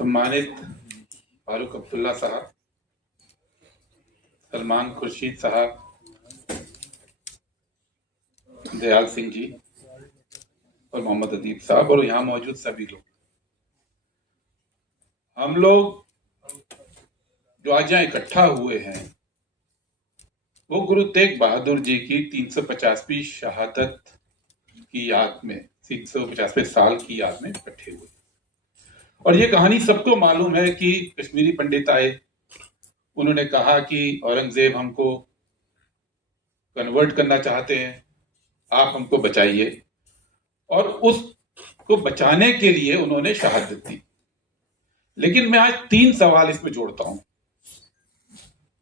सम्मानित फारूक अब्दुल्ला साहब, सलमान खुर्शीद साहब, दयाल सिंह जी और मोहम्मद अदीब साहब और यहाँ मौजूद सभी लोग, हम लोग जो आज यहाँ इकट्ठा हुए हैं वो गुरु तेग बहादुर जी की 350वीं शहादत की याद में, 350वें साल की याद में इकट्ठे हुए। और ये कहानी सबको मालूम है कि कश्मीरी पंडित आए, उन्होंने कहा कि औरंगजेब हमको कन्वर्ट करना चाहते हैं, आप हमको बचाइए, और उसको बचाने के लिए उन्होंने शहादत दी। लेकिन मैं आज 3 सवाल इसमें जोड़ता हूं।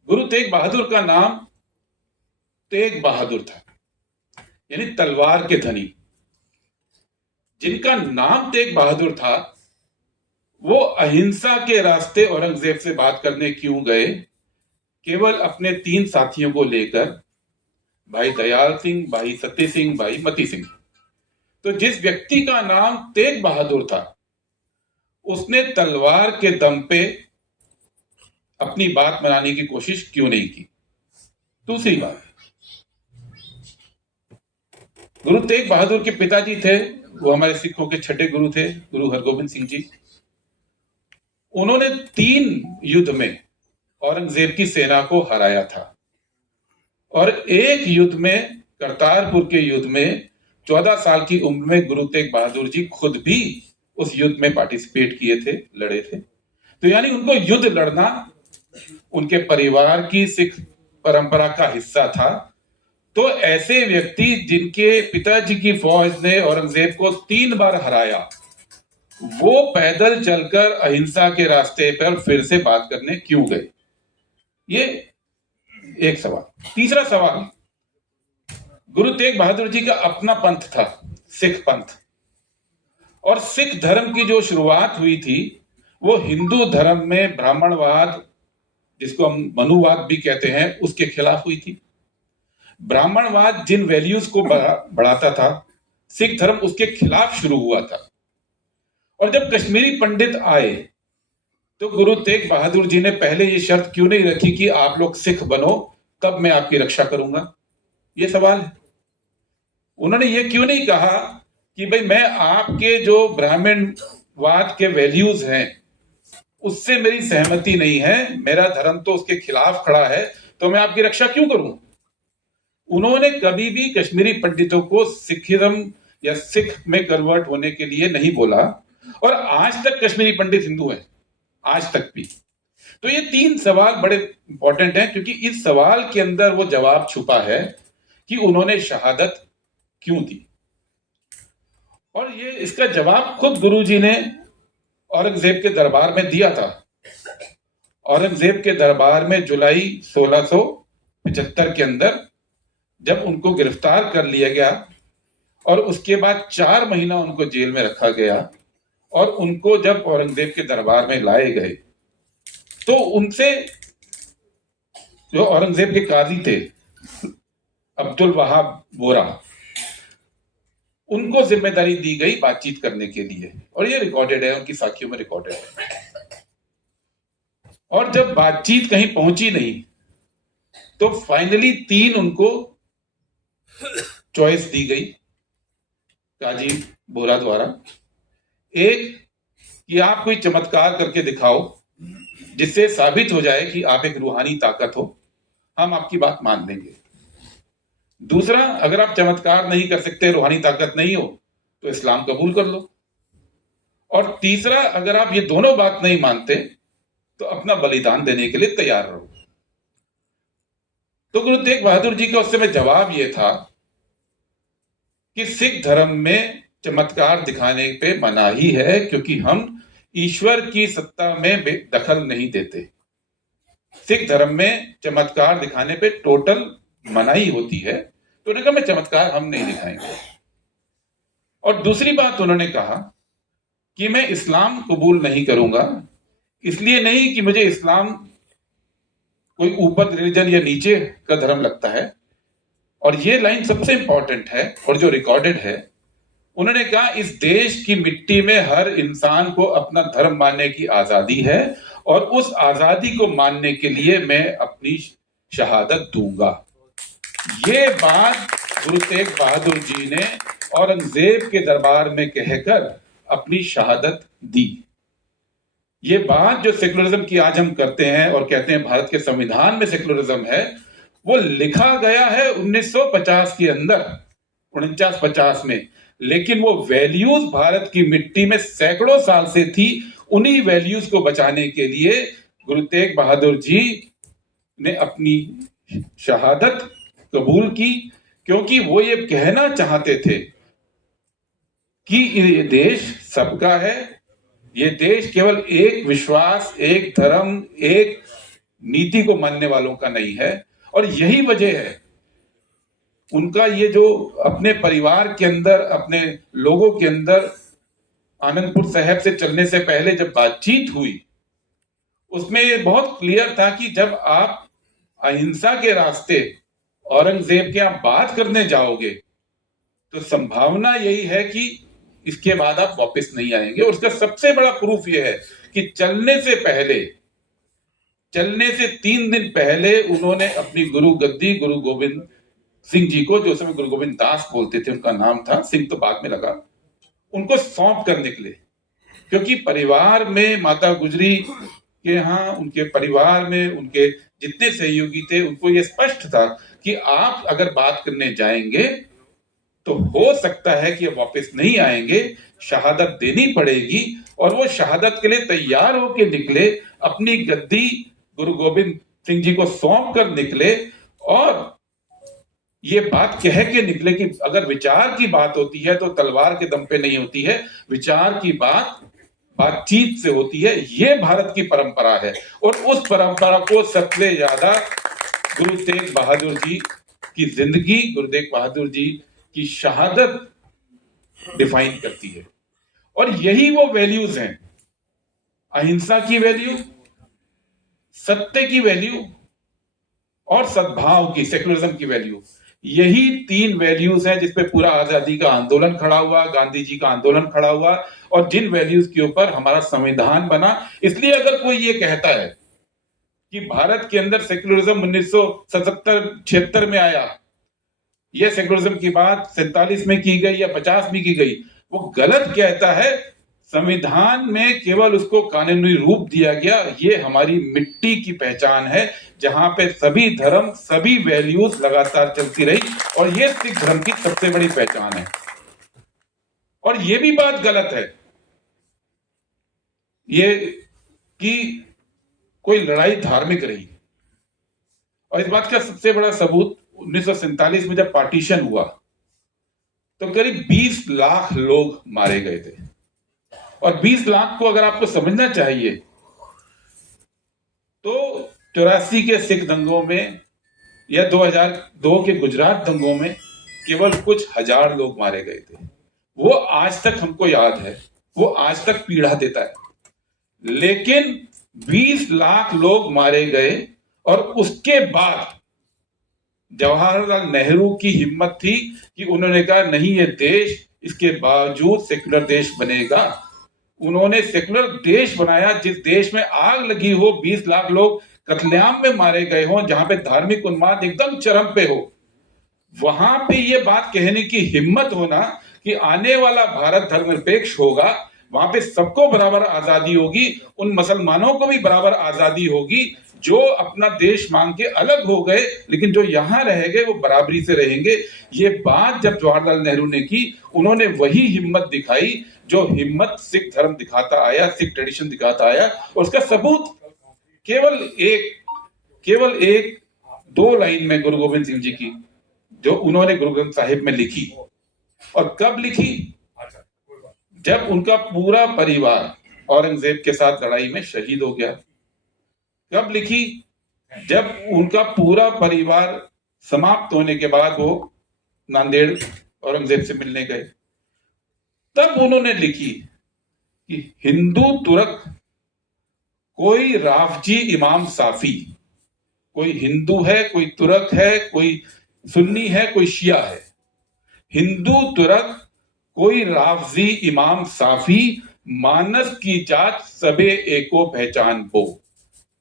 गुरु तेग बहादुर का नाम तेग बहादुर था, यानी तलवार के धनी। जिनका नाम तेग बहादुर था वो अहिंसा के रास्ते औरंगजेब से बात करने क्यों गए? केवल अपने 3 साथियों को लेकर, भाई दयाल सिंह, भाई सत्य सिंह, भाई मती सिंह। तो जिस व्यक्ति का नाम तेग बहादुर था उसने तलवार के दम पे अपनी बात मनाने की कोशिश क्यों नहीं की? दूसरी बात, गुरु तेग बहादुर के पिताजी थे, वो हमारे सिखों के छठे गुरु थे, गुरु हरगोबिंद सिंह जी। उन्होंने 3 युद्ध में औरंगजेब की सेना को हराया था और एक युद्ध में, करतारपुर के युद्ध में 14 साल की उम्र में गुरु तेग बहादुर जी खुद भी उस युद्ध में पार्टिसिपेट किए थे, लड़े थे। तो यानी उनको युद्ध लड़ना उनके परिवार की सिख परंपरा का हिस्सा था। तो ऐसे व्यक्ति जिनके पिताजी की फौज ने औरंगजेब को 3 बार हराया, वो पैदल चलकर अहिंसा के रास्ते पर फिर से बात करने क्यों गए? ये एक सवाल। तीसरा सवाल, गुरु तेग बहादुर जी का अपना पंथ था, सिख पंथ, और सिख धर्म की जो शुरुआत हुई थी वो हिंदू धर्म में ब्राह्मणवाद, जिसको हम मनुवाद भी कहते हैं, उसके खिलाफ हुई थी। ब्राह्मणवाद जिन वैल्यूज को बढ़ाता था, सिख धर्म उसके खिलाफ शुरू हुआ था। और जब कश्मीरी पंडित आए तो गुरु तेग बहादुर जी ने पहले ये शर्त क्यों नहीं रखी कि आप लोग सिख बनो तब मैं आपकी रक्षा करूंगा? ये सवाल है। उन्होंने ये क्यों नहीं कहा कि भाई मैं आपके जो ब्राह्मणवाद के वैल्यूज हैं उससे मेरी सहमति नहीं है, मेरा धर्म तो उसके खिलाफ खड़ा है, तो मैं आपकी रक्षा क्यों करूं? उन्होंने कभी भी कश्मीरी पंडितों को सिखिज्म या सिख में कन्वर्ट होने के लिए नहीं बोला, और आज तक कश्मीरी पंडित हिंदू हैं, आज तक भी। तो ये 3 सवाल बड़े इंपॉर्टेंट हैं, क्योंकि इस सवाल के अंदर वो जवाब छुपा है कि उन्होंने शहादत क्यों दी। और ये इसका जवाब खुद गुरुजी ने औरंगजेब के दरबार में दिया था। औरंगजेब के दरबार में जुलाई 1675 के अंदर जब उनको गिरफ्तार कर लिया गया और उसके बाद 4 महीना उनको जेल में रखा गया, और उनको जब औरंगजेब के दरबार में लाए गए तो उनसे जो औरंगजेब के काजी थे अब्दुल वहाब बोरा, उनको जिम्मेदारी दी गई बातचीत करने के लिए, और ये रिकॉर्डेड है, उनकी साखियों में रिकॉर्डेड है। और जब बातचीत कहीं पहुंची नहीं तो फाइनली 3 उनको चॉइस दी गई काजी बोरा द्वारा। एक, कि आप कोई चमत्कार करके दिखाओ जिससे साबित हो जाए कि आप एक रूहानी ताकत हो, हम आपकी बात मान लेंगे। दूसरा, अगर आप चमत्कार नहीं कर सकते, रूहानी ताकत नहीं हो, तो इस्लाम कबूल कर लो। और तीसरा, अगर आप ये दोनों बात नहीं मानते तो अपना बलिदान देने के लिए तैयार रहो। तो गुरु तेग बहादुर जी का उस समय जवाब यह था कि सिख धर्म में चमत्कार दिखाने पे मनाही है, क्योंकि हम ईश्वर की सत्ता में दखल नहीं देते। सिख धर्म में चमत्कार दिखाने पे टोटल मनाही होती है। तो उन्होंने कहा मैं चमत्कार हम नहीं दिखाएंगे। और दूसरी बात उन्होंने कहा कि मैं इस्लाम कबूल नहीं करूंगा, इसलिए नहीं कि मुझे इस्लाम कोई ऊपर रिलीजन या नीचे का धर्म लगता है। और ये लाइन सबसे इंपॉर्टेंट है और जो रिकॉर्डेड है, उन्होंने कहा इस देश की मिट्टी में हर इंसान को अपना धर्म मानने की आजादी है और उस आजादी को मानने के लिए मैं अपनी शहादत दूंगा। ये बात गुरु तेग बहादुर जी ने औरंगजेब के दरबार में कहकर अपनी शहादत दी। ये बात जो सेकुलरिज्म की आज हम करते हैं और कहते हैं भारत के संविधान में सेकुलरिज्म है, वो लिखा गया है 1950 के अंदर, 49-50 में, लेकिन वो वैल्यूज भारत की मिट्टी में सैकड़ों साल से थी। उन्हीं वैल्यूज को बचाने के लिए गुरु तेग बहादुर जी ने अपनी शहादत कबूल की, क्योंकि वो ये कहना चाहते थे कि ये देश सबका है, ये देश केवल एक विश्वास, एक धर्म, एक नीति को मानने वालों का नहीं है। और यही वजह है उनका ये जो अपने परिवार के अंदर, अपने लोगों के अंदर आनंदपुर साहिब से चलने से पहले जब बातचीत हुई, उसमें ये बहुत क्लियर था कि जब आप अहिंसा के रास्ते औरंगजेब के आप बात करने जाओगे तो संभावना यही है कि इसके बाद आप वापस नहीं आएंगे। और उसका सबसे बड़ा प्रूफ यह है कि चलने से 3 दिन पहले उन्होंने अपनी गुरु गद्दी गुरु गोविंद सिंह जी को, जो समय गुरु गोविंद दास बोलते थे, उनका नाम था, सिंह तो बाद में लगा, उनको सौंप कर निकले। क्योंकि परिवार में माता गुजरी के यहाँ, उनके परिवार में उनके जितने सहयोगी थे, उनको यह स्पष्ट था कि आप अगर बात करने जाएंगे तो हो सकता है कि वापस नहीं आएंगे, शहादत देनी पड़ेगी। और वो शहादत के लिए तैयार होकर निकले, अपनी गद्दी गुरु गोविंद सिंह जी को सौंप कर निकले और ये बात कह के निकले कि अगर विचार की बात होती है तो तलवार के दम पे नहीं होती है, विचार की बात बातचीत से होती है। ये भारत की परंपरा है और उस परंपरा को सबसे ज्यादा गुरु तेग बहादुर जी की जिंदगी, गुरु तेग बहादुर जी की शहादत डिफाइन करती है। और यही वो वैल्यूज हैं, अहिंसा की वैल्यू, सत्य की वैल्यू और सद्भाव की, सेकुलरिज्म की वैल्यू। यही 3 वैल्यूज हैं जिसपे पूरा आजादी का आंदोलन खड़ा हुआ, गांधी जी का आंदोलन खड़ा हुआ और जिन वैल्यूज के ऊपर हमारा संविधान बना। इसलिए अगर कोई ये कहता है कि भारत के अंदर सेकुलरिज्म 1977-76 में आया, यह सेकुलरिज्म की बात 47 में की गई या 50 में की गई, वो गलत कहता है। संविधान में केवल उसको कानूनी रूप दिया गया। ये हमारी मिट्टी की पहचान है, जहां पे सभी धर्म, सभी वैल्यूज लगातार चलती रही और ये सिख धर्म की सबसे बड़ी पहचान है। और ये भी बात गलत है ये कि कोई लड़ाई धार्मिक रही। और इस बात का सबसे बड़ा सबूत 1947 में जब पार्टीशन हुआ तो करीब 20 लाख लोग मारे गए थे। और 20 लाख को अगर आपको समझना चाहिए तो 84 के सिख दंगों में या 2002 के गुजरात दंगों में केवल कुछ हजार लोग मारे गए थे। वो आज तक हमको याद है, वो आज तक पीड़ा देता है। लेकिन 20 लाख लोग मारे गए और उसके बाद जवाहरलाल नेहरू की हिम्मत थी कि उन्होंने कहा नहीं, ये देश इसके बावजूद सेक्युलर देश बनेगा। उन्होंने सेक्युलर देश बनाया जिस देश में आग लगी हो, 20 लाख लोग कत्लेआम में मारे गए हो, जहां पे धार्मिक उन्माद एकदम चरम पे हो। वहां पे ये बात कहने की हिम्मत होना कि आने वाला भारत धर्मनिरपेक्ष होगा, वहां पे सबको बराबर आजादी होगी, उन मुसलमानों को भी बराबर आजादी होगी जो अपना देश मांग के अलग हो गए, लेकिन जो यहां रह गए वो बराबरी से रहेंगे। ये बात जब जवाहरलाल नेहरू ने की, उन्होंने वही हिम्मत दिखाई जो हिम्मत सिख धर्म दिखाता आया, सिख ट्रेडिशन दिखाता आया। और उसका सबूत केवल एक 2 लाइन में गुरु गोविंद सिंह जी की, जो उन्होंने गुरु ग्रंथ साहिब में लिखी। और कब लिखी? जब उनका पूरा परिवार औरंगजेब के साथ लड़ाई में शहीद हो गया। कब लिखी? जब उनका पूरा परिवार समाप्त होने के बाद वो नांदेड़ औरंगजेब से मिलने गए, तब उन्होंने लिखी कि हिंदू तुर्क कोई राफजी इमाम साफी, कोई हिंदू है, कोई तुर्क है, कोई सुन्नी है, कोई शिया है। हिंदू तुर्क कोई राफजी इमाम साफी, मानस की जात सबे एको पहचान बो।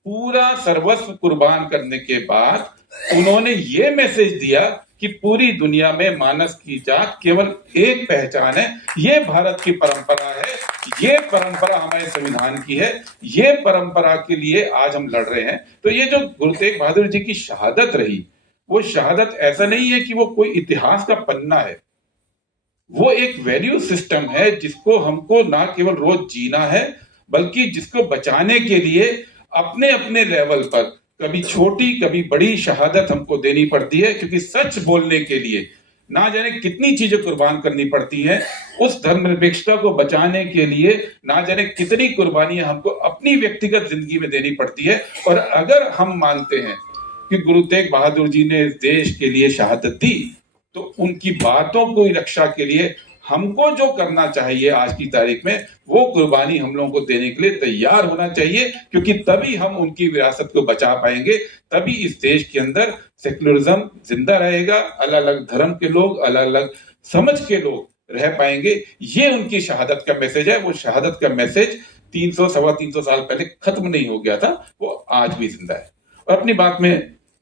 पूरा सर्वस्व कुर्बान करने के बाद उन्होंने ये मैसेज दिया कि पूरी दुनिया में मानस की जात केवल एक पहचान है। ये भारत की परंपरा है, ये परंपरा हमारे संविधान की है, ये परंपरा के लिए आज हम लड़ रहे हैं। तो ये जो गुरु तेग बहादुर जी की शहादत रही, वो शहादत ऐसा नहीं है कि वो कोई इतिहास का पन्ना है, वो एक वैल्यू सिस्टम है जिसको हमको ना केवल रोज जीना है, बल्कि जिसको बचाने के लिए अपने अपने लेवल पर कभी छोटी कभी बड़ी शहादत हमको देनी पड़ती है। क्योंकि सच बोलने के लिए ना जाने कितनी चीजें कुर्बान करनी पड़ती हैं, उस धर्मनिरपेक्षता को बचाने के लिए ना जाने कितनी कुर्बानियां हमको अपनी व्यक्तिगत जिंदगी में देनी पड़ती है। और अगर हम मानते हैं कि गुरु तेग बहादुर जी ने इस देश के लिए शहादत दी, तो उनकी बातों की रक्षा के लिए हमको जो करना चाहिए आज की तारीख में, वो कुर्बानी हम लोगों को देने के लिए तैयार होना चाहिए। क्योंकि तभी हम उनकी विरासत को बचा पाएंगे, तभी इस देश के अंदर सेक्युलरिज्म जिंदा रहेगा, अलग अलग धर्म के लोग, अलग अलग समझ के लोग रह पाएंगे। ये उनकी शहादत का मैसेज है। वो शहादत का मैसेज 300-325 साल पहले खत्म नहीं हो गया था, वो आज भी जिंदा है। और अपनी बात में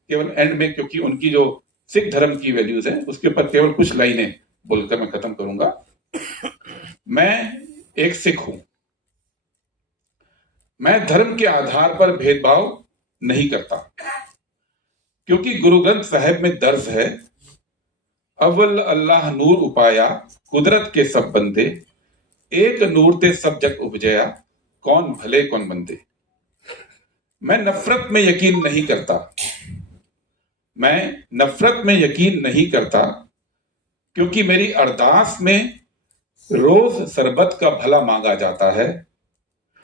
केवल एंड में, क्योंकि उनकी जो सिख धर्म की वैल्यूज है उसके ऊपर केवल कुछ लाइनें बोलकर मैं खत्म करूंगा। मैं एक सिख हूं। मैं धर्म के आधार पर भेदभाव नहीं करता, क्योंकि गुरु ग्रंथ साहिब में दर्ज है, अव्वल अल्लाह नूर उपाया, कुदरत के सब बंदे, एक नूर ते सब जग उपजया, कौन भले कौन बंदे। मैं नफरत में यकीन नहीं करता, मैं नफरत में यकीन नहीं करता, क्योंकि मेरी अरदास में रोज सरबत का भला मांगा जाता है।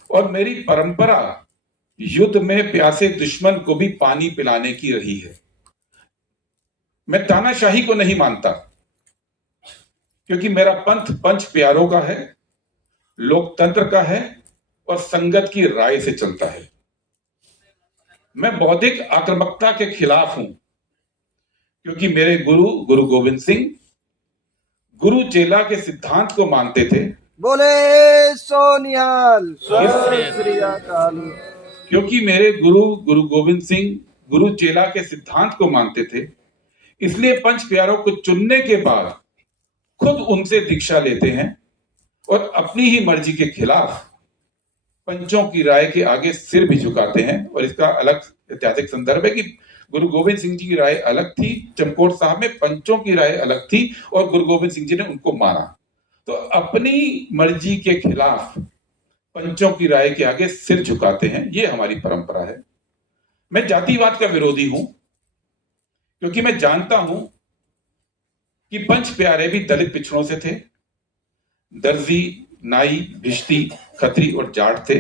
और मेरी परंपरा युद्ध में प्यासे दुश्मन को भी पानी पिलाने की रही है। मैं तानाशाही को नहीं मानता, क्योंकि मेरा पंथ पंच प्यारों का है, लोकतंत्र का है और संगत की राय से चलता है। मैं बौद्धिक आक्रामकता के खिलाफ हूं, क्योंकि मेरे गुरु गुरु गोविंद सिंह गुरु चेला के सिद्धांत को मानते थे। बोले सोनिहाल, श्री अकाल। क्योंकि मेरे गुरु गुरु गोविंद सिंह गुरु चेला के सिद्धांत को मानते थे, इसलिए पंच प्यारों को चुनने के बाद खुद उनसे दीक्षा लेते हैं और अपनी ही मर्जी के खिलाफ पंचों की राय के आगे सिर भी झुकाते हैं। और इसका अलग ऐतिहासिक संदर्भ है कि गुरु गोविंद सिंह जी की राय अलग थी, चमकौर साहब में पंचों की राय अलग थी और गुरु गोविंद सिंह जी ने उनको माना। तो अपनी मर्जी के खिलाफ पंचों की राय के आगे सिर झुकाते हैं, ये हमारी परंपरा है। मैं जातिवाद का विरोधी हूं, क्योंकि मैं जानता हूं कि पंच प्यारे भी दलित पिछड़ों से थे। दर्जी, नाई, भिश्ती, खत्री और जाट थे,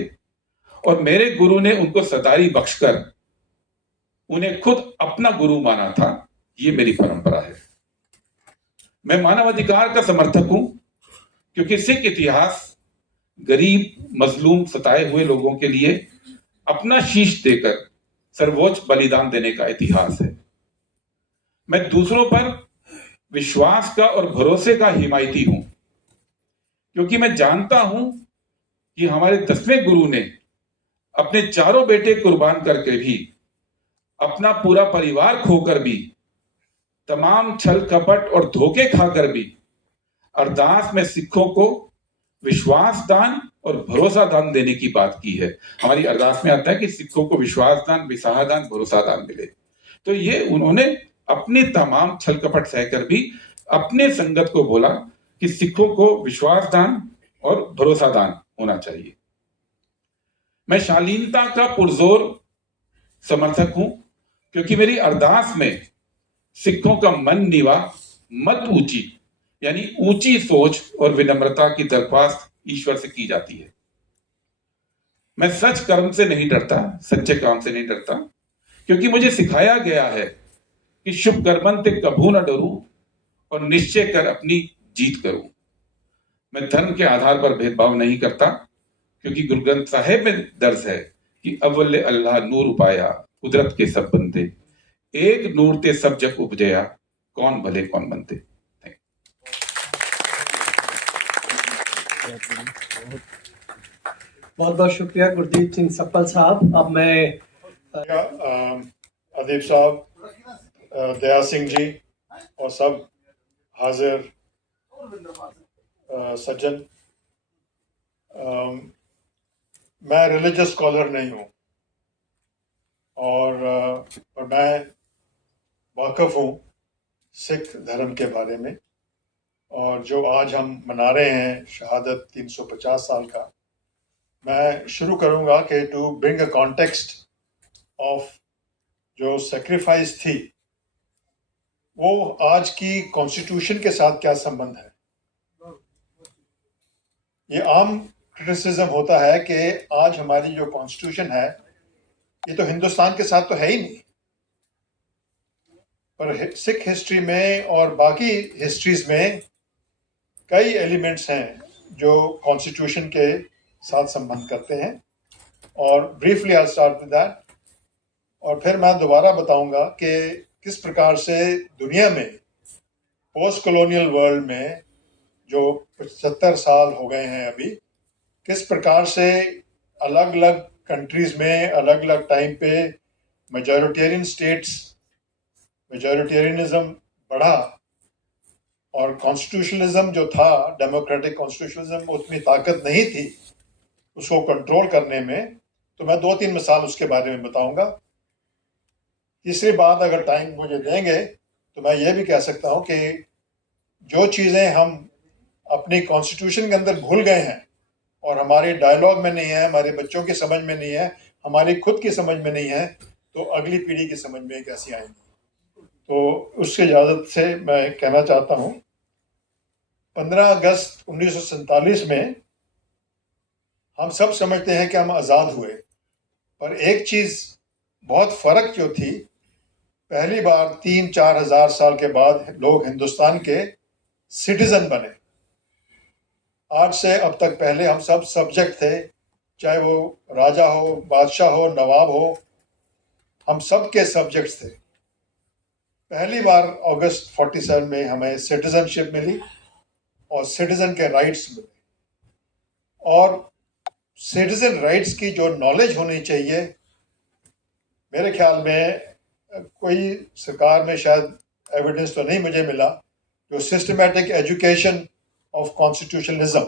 और मेरे गुरु ने उनको सदारी बख्शकर उन्हें खुद अपना गुरु माना था। ये मेरी परंपरा है। मैं मानवाधिकार का समर्थक हूं, क्योंकि सिख इतिहास गरीब, मजलूम, सताए हुए लोगों के लिए अपना शीश देकर सर्वोच्च बलिदान देने का इतिहास है। मैं दूसरों पर विश्वास का और भरोसे का हिमायती हूं, क्योंकि मैं जानता हूं कि हमारे 10वें गुरु ने अपने चारों बेटे कुर्बान करके भी, अपना पूरा परिवार खोकर भी, तमाम छल कपट और धोखे खाकर भी अरदास में सिखों को विश्वास दान और भरोसा दान देने की बात की है। हमारी अरदास में आता है कि सिखों को विश्वास दान, विसाहा दान, भरोसा दान मिले। तो ये उन्होंने अपने तमाम छल कपट सहकर भी अपने संगत को बोला कि सिखों को विश्वास दान और भरोसा दान होना चाहिए। मैं शालीनता का पुरजोर समर्थक हूं, क्योंकि मेरी अरदास में सिखों का मन नीवा, मत ऊंची, यानी ऊंची सोच और विनम्रता की दरख्वास्त ईश्वर से की जाती है। मैं सच कर्म से नहीं डरता, सच्चे काम से नहीं डरता, क्योंकि मुझे सिखाया गया है कि शुभ कर्मन ते कभू न डरूं और निश्चय कर अपनी जीत करूं। मैं धर्म के आधार पर भेदभाव नहीं करता, क्योंकि गुरु ग्रंथ साहिब में दर्ज है कि अव्वल अल्लाह नूर उपाया, कुदरत के सब बंदे, एक नूर ते सब जग उपजया, कौन भले कौन बनते। बहुत बहुत शुक्रिया गुरदीप सिंह सप्पल साहब। अब मैं अदीब साहब, दया सिंह जी और सब हाजिर सज्जन, मैं रिलीजियस स्कॉलर नहीं हूँ और मैं वाकिफ हूँ सिख धर्म के बारे में। और जो आज हम मना रहे हैं शहादत 350 साल का, मैं शुरू करूँगा कि to bring a context of जो सेक्रीफाइस थी वो आज की कॉन्स्टिट्यूशन के साथ क्या संबंध है। ये आम क्रिटिसिज्म होता है कि आज हमारी जो कॉन्स्टिट्यूशन है ये तो हिंदुस्तान के साथ तो है ही नहीं, पर सिख हिस्ट्री में और बाकी हिस्ट्रीज में कई एलिमेंट्स हैं जो कॉन्स्टिट्यूशन के साथ संबंध करते हैं। और briefly I start with that, और फिर मैं दोबारा बताऊंगा कि किस प्रकार से दुनिया में पोस्ट कॉलोनियल वर्ल्ड में जो 75 साल हो गए हैं अभी, किस प्रकार से अलग अलग कंट्रीज में अलग अलग टाइम पे मेजॉरिटेरियन स्टेट्स, मेजॉरिटेरियनिज्म बढ़ा और कॉन्स्टिट्यूशनलिज्म जो था, डेमोक्रेटिक कॉन्स्टिट्यूशनलिज्म, उसमें ताकत नहीं थी उसको कंट्रोल करने में। तो मैं 2-3 मिसाल उसके बारे में बताऊंगा। तीसरी बात, अगर टाइम मुझे देंगे तो मैं ये भी कह सकता हूँ कि जो चीज़ें हम अपनी कॉन्स्टिट्यूशन के अंदर भूल गए हैं और हमारे डायलॉग में नहीं है, हमारे बच्चों की समझ में नहीं है, हमारी खुद की समझ में नहीं है, तो अगली पीढ़ी की समझ में कैसी आएंगी। तो उसकी इजाज़त से मैं कहना चाहता हूँ, 15 अगस्त 1947 में हम सब समझते हैं कि हम आज़ाद हुए, पर एक चीज़ बहुत फ़र्क जो थी, पहली बार 3-4 हज़ार साल के बाद लोग हिंदुस्तान के सिटीज़न बने। आज से अब तक पहले हम सब सब्जेक्ट थे, चाहे वो राजा हो, बादशाह हो, नवाब हो, हम सब के सब्जेक्ट्स थे। पहली बार अगस्त 47 में हमें सिटीजनशिप मिली और सिटीजन के राइट्स मिले। और सिटीजन राइट्स की जो नॉलेज होनी चाहिए, मेरे ख्याल में कोई सरकार में शायद एविडेंस तो नहीं मुझे मिला, जो सिस्टमैटिक एजुकेशन ऑफ कॉन्स्टिट्यूशनलिज्म,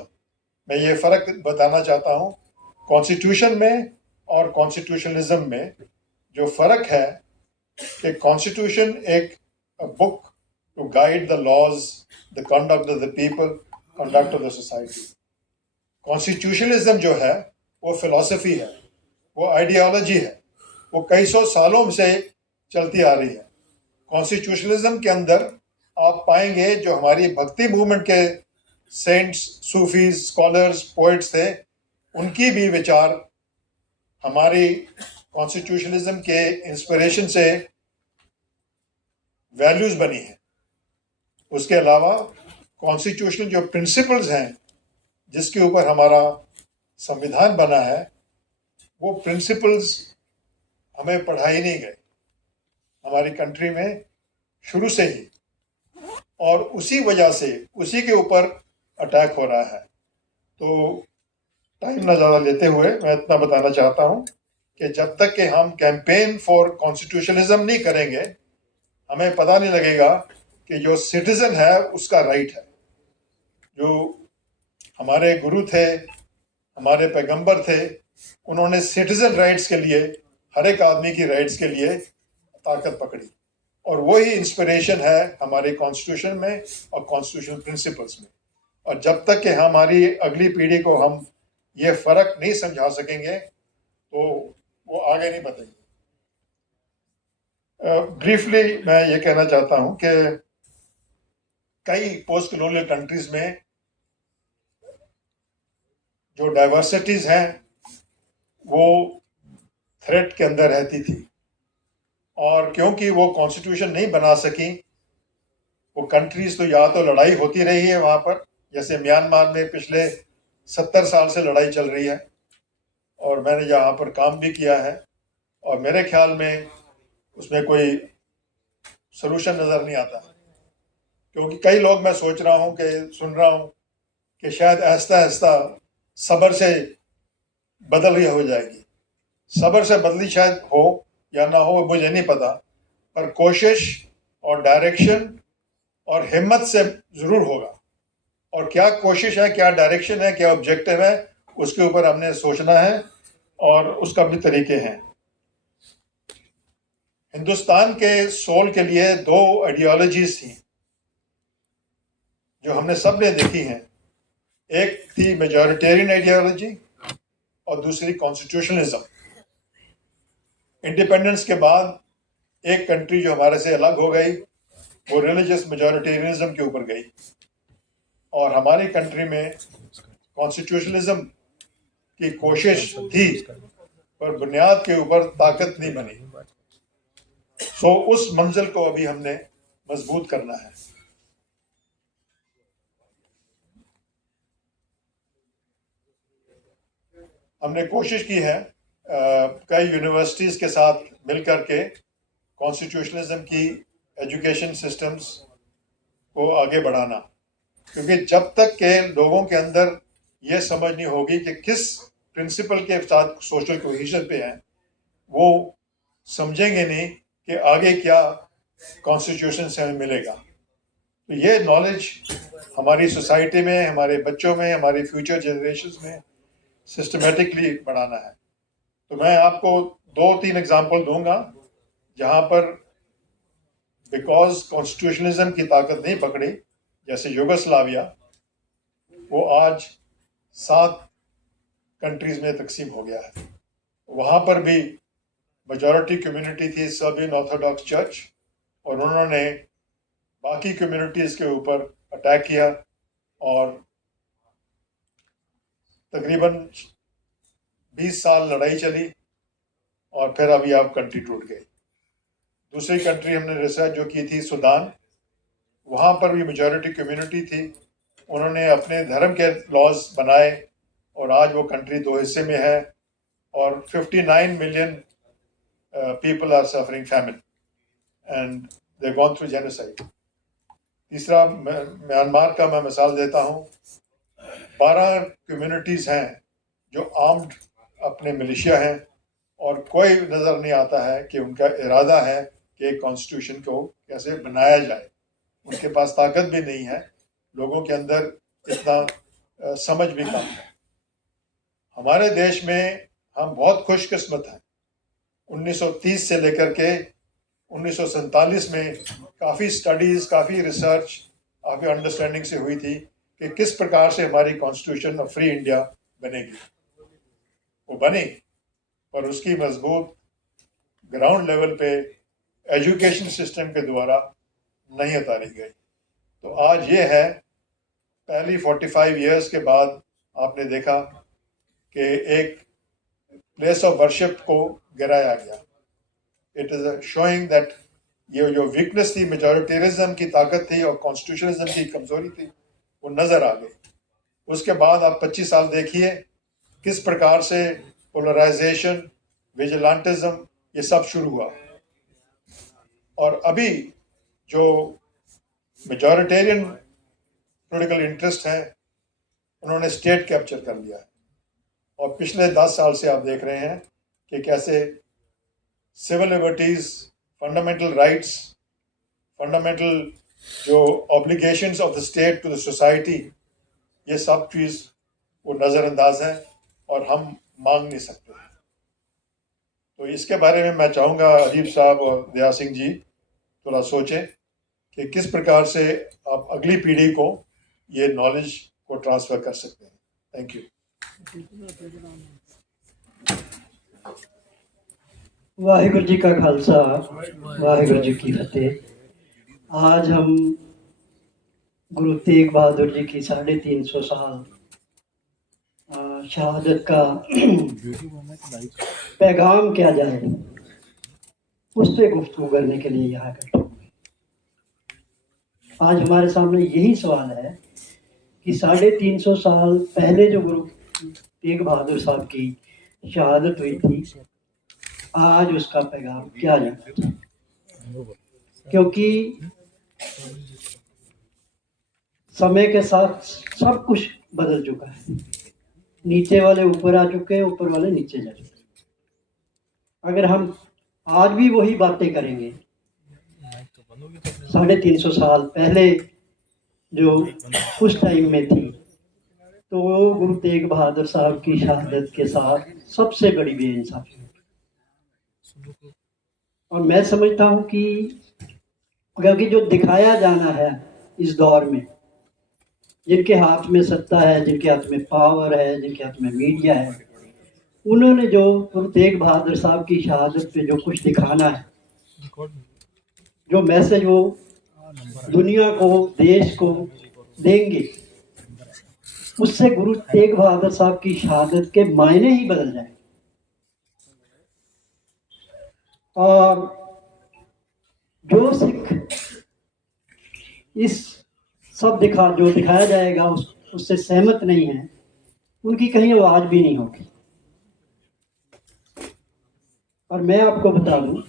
मैं ये फ़र्क बताना चाहता हूँ। कॉन्स्टिट्यूशन में और कॉन्स्टिट्यूशनलिज्म में जो फ़र्क है कि कॉन्स्टिट्यूशन एक book to guide the laws, the conduct of the people, conduct of the society. Constitutionalism जो है वो फिलॉसफी है, वो आइडियोलॉजी है, वो कई सौ सालों से चलती आ रही है। कॉन्स्टिट्यूशनलिज्म के अंदर आप पाएंगे जो हमारी भक्ति मूवमेंट के सेंट्स, सूफीज, स्कॉलर्स, पोइट्स थे, उनकी भी विचार हमारी कॉन्स्टिट्यूशनलिज्म के इंस्पिरेशन से वैल्यूज बनी है। उसके अलावा कॉन्स्टिट्यूशनल जो प्रिंसिपल्स हैं जिसके ऊपर हमारा संविधान बना है, वो प्रिंसिपल्स हमें पढ़ाई नहीं गए हमारी कंट्री में शुरू से ही, और उसी वजह से उसी के ऊपर अटैक हो रहा है। तो टाइम ना ज़्यादा लेते हुए मैं इतना बताना चाहता हूँ कि जब तक कि हम कैंपेन फॉर कॉन्स्टिट्यूशनलिज्म नहीं करेंगे, हमें पता नहीं लगेगा कि जो सिटीज़न है उसका राइट है। जो हमारे गुरु थे, हमारे पैगंबर थे, उन्होंने सिटीज़न राइट्स के लिए, हर एक आदमी की राइट्स के लिए ताकत पकड़ी, और वही इंस्पिरेशन है हमारे कॉन्स्टिट्यूशन में और कॉन्स्टिट्यूशनल प्रिंसिपल्स में। और जब तक कि हमारी अगली पीढ़ी को हम ये फ़र्क नहीं समझा सकेंगे तो वो आगे नहीं बढ़ेंगे। ब्रीफली मैं ये कहना चाहता हूँ कि कई पोस्ट कॉलोनियल कंट्रीज में जो डाइवर्सिटीज़ हैं वो थ्रेट के अंदर रहती थी, और क्योंकि वो कॉन्स्टिट्यूशन नहीं बना सकी, वो कंट्रीज तो या तो लड़ाई होती रही है वहाँ पर, जैसे म्यांमार में पिछले 70 साल से लड़ाई चल रही है, और मैंने यहाँ पर काम भी किया है, और मेरे ख्याल में उसमें कोई सलूशन नज़र नहीं आता। क्योंकि कई लोग, मैं सोच रहा हूँ कि सुन रहा हूँ कि शायद आहिस्ता आहिस्ता सब्र से बदल ही हो जाएगी। सब्र से बदली शायद हो या ना हो, मुझे नहीं पता, पर कोशिश और डायरेक्शन और हिम्मत से जरूर होगा। और क्या कोशिश है, क्या डायरेक्शन है, क्या ऑब्जेक्टिव है, उसके ऊपर हमने सोचना है और उसका भी तरीके हैं। हिंदुस्तान के सोल के लिए दो आइडियोलॉजीज थी जो हमने सबने देखी हैं। एक थी मेजॉरिटेरियन आइडियोलॉजी और दूसरी कॉन्स्टिट्यूशनलिज्म। इंडिपेंडेंस के बाद एक कंट्री जो हमारे से अलग हो गई वो रिलीजियस मेजॉरिटेरियनिज्म के ऊपर गई, और हमारी कंट्री में कॉन्स्टिट्यूशनलिज्म की कोशिश थी पर बुनियाद के ऊपर ताकत नहीं बनी। सो उस मंजिल को अभी हमने मजबूत करना है। हमने कोशिश की है कई यूनिवर्सिटीज़ के साथ मिलकर के कॉन्स्टिट्यूशनलिज्म की एजुकेशन सिस्टम्स को आगे बढ़ाना, क्योंकि जब तक के लोगों के अंदर ये समझ नहीं होगी कि किस प्रिंसिपल के साथ सोशल कोहेजन पे हैं, वो समझेंगे नहीं कि आगे क्या कॉन्स्टिट्यूशन से हमें मिलेगा। तो ये नॉलेज हमारी सोसाइटी में, हमारे बच्चों में, हमारी फ्यूचर जनरेशंस में सिस्टमेटिकली बढ़ाना है। तो मैं आपको 2-3 एग्जांपल दूंगा जहां पर बिकॉज कॉन्स्टिट्यूशनलिज्म की ताकत नहीं पकड़ी, जैसे यूगोस्लाविया, वो आज 7 कंट्रीज में तकसीम हो गया है। वहाँ पर भी मेजॉरिटी कम्युनिटी थी सर्बियन ऑर्थोडॉक्स चर्च, और उन्होंने बाकी कम्युनिटीज़ के ऊपर अटैक किया और तकरीबन 20 साल लड़ाई चली और फिर अभी अब कंट्री टूट गई। दूसरी कंट्री हमने रिसर्च जो की थी सूडान, वहाँ पर भी मेजॉरिटी कम्युनिटी थी, उन्होंने अपने धर्म के लॉज बनाए और आज वो कंट्री 2 हिस्से में है और 59 million people are suffering famine and they gone through genocide. तीसरा म्यांमार का मैं मिसाल देता हूँ। 12 कम्युनिटीज़ हैं जो आर्म्ड अपने मिलिशिया हैं और कोई नज़र नहीं आता है कि उनका इरादा है कि कॉन्स्टिट्यूशन को कैसे बनाया जाए। उनके पास ताकत भी नहीं है, लोगों के अंदर इतना समझ भी कम है। हमारे देश में हम बहुत खुशकिस्मत हैं। 1930 से लेकर के 1947 में काफ़ी स्टडीज़, काफ़ी रिसर्च, काफ़ी अंडरस्टैंडिंग से हुई थी कि किस प्रकार से हमारी कॉन्स्टिट्यूशन ऑफ फ्री इंडिया बनेगी। वो बनी, पर उसकी मजबूत ग्राउंड लेवल पे एजुकेशन सिस्टम के द्वारा नहीं उतारी गई। तो आज ये है, पहली 45 इयर्स के बाद आपने देखा कि एक प्लेस ऑफ वर्शिप को गिराया गया। इट इज़ शोइंग दैट ये जो वीकनेस थी, मेजॉरिटेरिज्म की ताकत थी और कॉन्स्टिट्यूशनलिज्म की कमजोरी थी, वो नज़र आ गई। उसके बाद आप 25 साल देखिए किस प्रकार से पोलराइजेशन, विजिलेंटिज्म, ये सब शुरू हुआ। और अभी जो मेजॉरिटेरियन पॉलिटिकल इंटरेस्ट है, उन्होंने स्टेट कैप्चर कर लिया है। और पिछले 10 साल से आप देख रहे हैं कि कैसे civil liberties, fundamental rights, fundamental जो obligations of the state to the society, ये सब चीज़ वो नज़रअंदाज है और हम मांग नहीं सकते। तो इसके बारे में मैं चाहूँगा अजीब साहब और दया सिंह जी थोड़ा सोचें कि किस प्रकार से आप अगली पीढ़ी को ये नॉलेज को ट्रांसफ़र कर सकते हैं। Thank you. वाहिगुरु जी का खालसा, वाहिगुरु जी की फतेह। आज हम गुरु तेग बहादुर जी की 350 साल शहादत का पैगाम क्या जाए, उस पर गुफ्तगू करने के लिए यहाँ इकट्ठे हुए। आज हमारे सामने यही सवाल है कि 350 साल पहले जो गुरु तेग बहादुर साहब की शहादत हुई थी, आज उसका पैगाम क्या जाना चाहिए। क्योंकि समय के साथ सब कुछ बदल चुका है। नीचे वाले ऊपर आ चुके हैं, ऊपर वाले नीचे जा चुके हैं। अगर हम आज भी वही बातें करेंगे 350 साल पहले जो उस टाइम में थी, तो वो गुरु तेग बहादुर साहब की शहादत के साथ सबसे बड़ी बेइंसाफी है। और मैं समझता हूँ कि क्योंकि जो दिखाया जाना है इस दौर में, जिनके हाथ में सत्ता है, जिनके हाथ में पावर है, जिनके हाथ में मीडिया है, उन्होंने जो गुरु तेग बहादुर साहब की शहादत पे जो कुछ दिखाना है, जो मैसेज वो दुनिया को, देश को देंगे, उससे गुरु तेग बहादुर साहब की शहादत के मायने ही बदल जाएंगे। और जो सिख इस सब जो दिखाया जाएगा उससे सहमत नहीं है, उनकी कहीं आवाज भी नहीं होगी। और मैं आपको बता दूं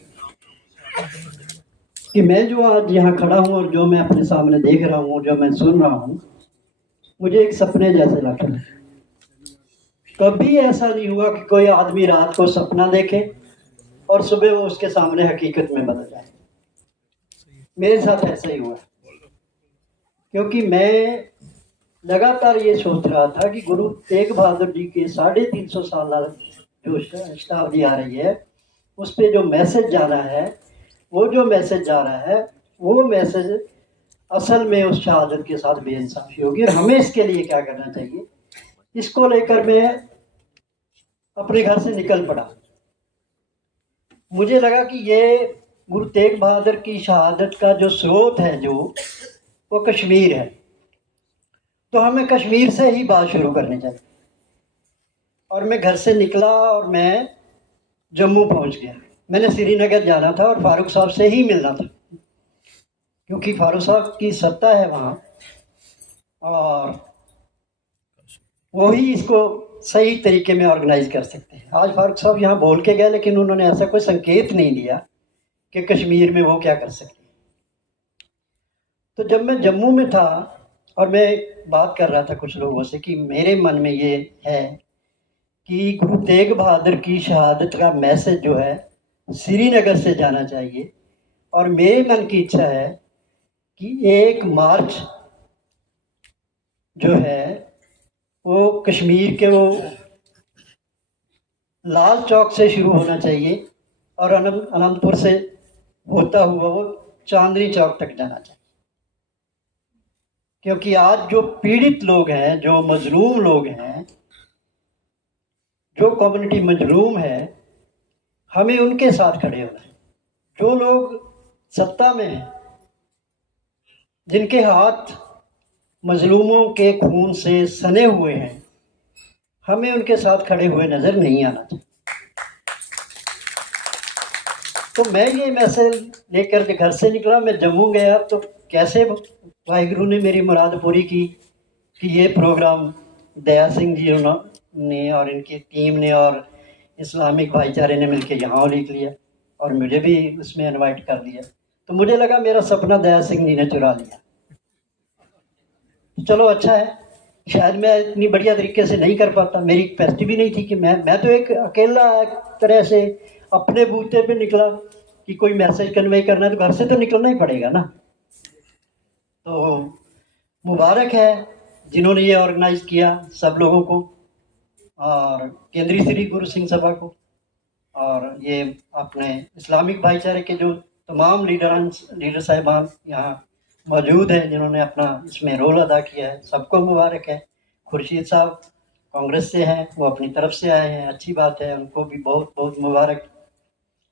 कि मैं जो आज यहाँ खड़ा हूँ और जो मैं अपने सामने देख रहा हूँ, जो मैं सुन रहा हूँ, मुझे एक सपने जैसे लगता है। कभी ऐसा नहीं हुआ कि कोई आदमी रात को सपना देखे और सुबह वो उसके सामने हकीकत में बदल जाए। मेरे साथ ऐसा ही हुआ, क्योंकि मैं लगातार ये सोच रहा था कि गुरु तेग बहादुर जी के 350 साल जो शताब्दी आ रही है, उस पर जो मैसेज जा रहा है, वो जो मैसेज जा रहा है, वो मैसेज असल में उस शहादत के साथ बेइंसाफी होगी। और हमें इसके लिए क्या करना चाहिए, इसको लेकर मैं अपने घर से निकल पड़ा। मुझे लगा कि ये गुरु तेग बहादुर की शहादत का जो स्रोत है, जो वो कश्मीर है, तो हमें कश्मीर से ही बात शुरू करनी चाहिए। और मैं घर से निकला और मैं जम्मू पहुंच गया। मैंने श्रीनगर जाना था और फारूक साहब से ही मिलना था, क्योंकि फारूक साहब की सत्ता है वहाँ और वही इसको सही तरीके में ऑर्गेनाइज कर सकते हैं। आज फारूक साहब यहाँ बोल के गए, लेकिन उन्होंने ऐसा कोई संकेत नहीं दिया कि कश्मीर में वो क्या कर सकते हैं। तो जब मैं जम्मू में था और मैं बात कर रहा था कुछ लोगों से कि मेरे मन में ये है कि गुरु तेग बहादुर की शहादत का मैसेज जो है श्रीनगर से जाना चाहिए, और मेरे मन की इच्छा है कि 1 मार्च जो है वो कश्मीर के वो लाल चौक से शुरू होना चाहिए और अनंतपुर से होता हुआ वो चांदनी चौक तक जाना चाहिए। क्योंकि आज जो पीड़ित लोग हैं, जो मजलूम लोग हैं, जो कम्युनिटी मजलूम है, हमें उनके साथ खड़े होना है। जो लोग सत्ता में हैं, जिनके हाथ मजलूमों के खून से सने हुए हैं, हमें उनके साथ खड़े हुए नजर नहीं आना चाहिए। तो मैं ये मैसेज लेकर के घर से निकला। मैं जम्मू गया तो कैसे वाहिगुरु ने मेरी मुराद पूरी की कि ये प्रोग्राम दया सिंह जी ने और इनकी टीम ने और इस्लामिक भाईचारे ने मिलकर यहाँ लिख लिया और मुझे भी उसमें इनवाइट कर दिया। तो मुझे लगा मेरा सपना दया सिंह जी ने चुरा लिया। चलो अच्छा है, शायद मैं इतनी बढ़िया तरीके से नहीं कर पाता, मेरी कैपेसिटी भी नहीं थी कि मैं तो एक अकेला एक तरह से अपने बूते पे निकला कि कोई मैसेज कन्वे करना है तो घर से तो निकलना ही पड़ेगा ना। तो मुबारक है जिन्होंने ये ऑर्गेनाइज किया, सब लोगों को, और केंद्रीय श्री गुरु सिंह सभा को, और ये अपने इस्लामिक भाईचारे के जो तमाम लीडर साहिबान यहाँ मौजूद हैं जिन्होंने अपना इसमें रोल अदा किया है, सबको मुबारक है। खुर्शीद साहब कांग्रेस से हैं, वो अपनी तरफ से आए हैं, अच्छी बात है, उनको भी बहुत बहुत मुबारक।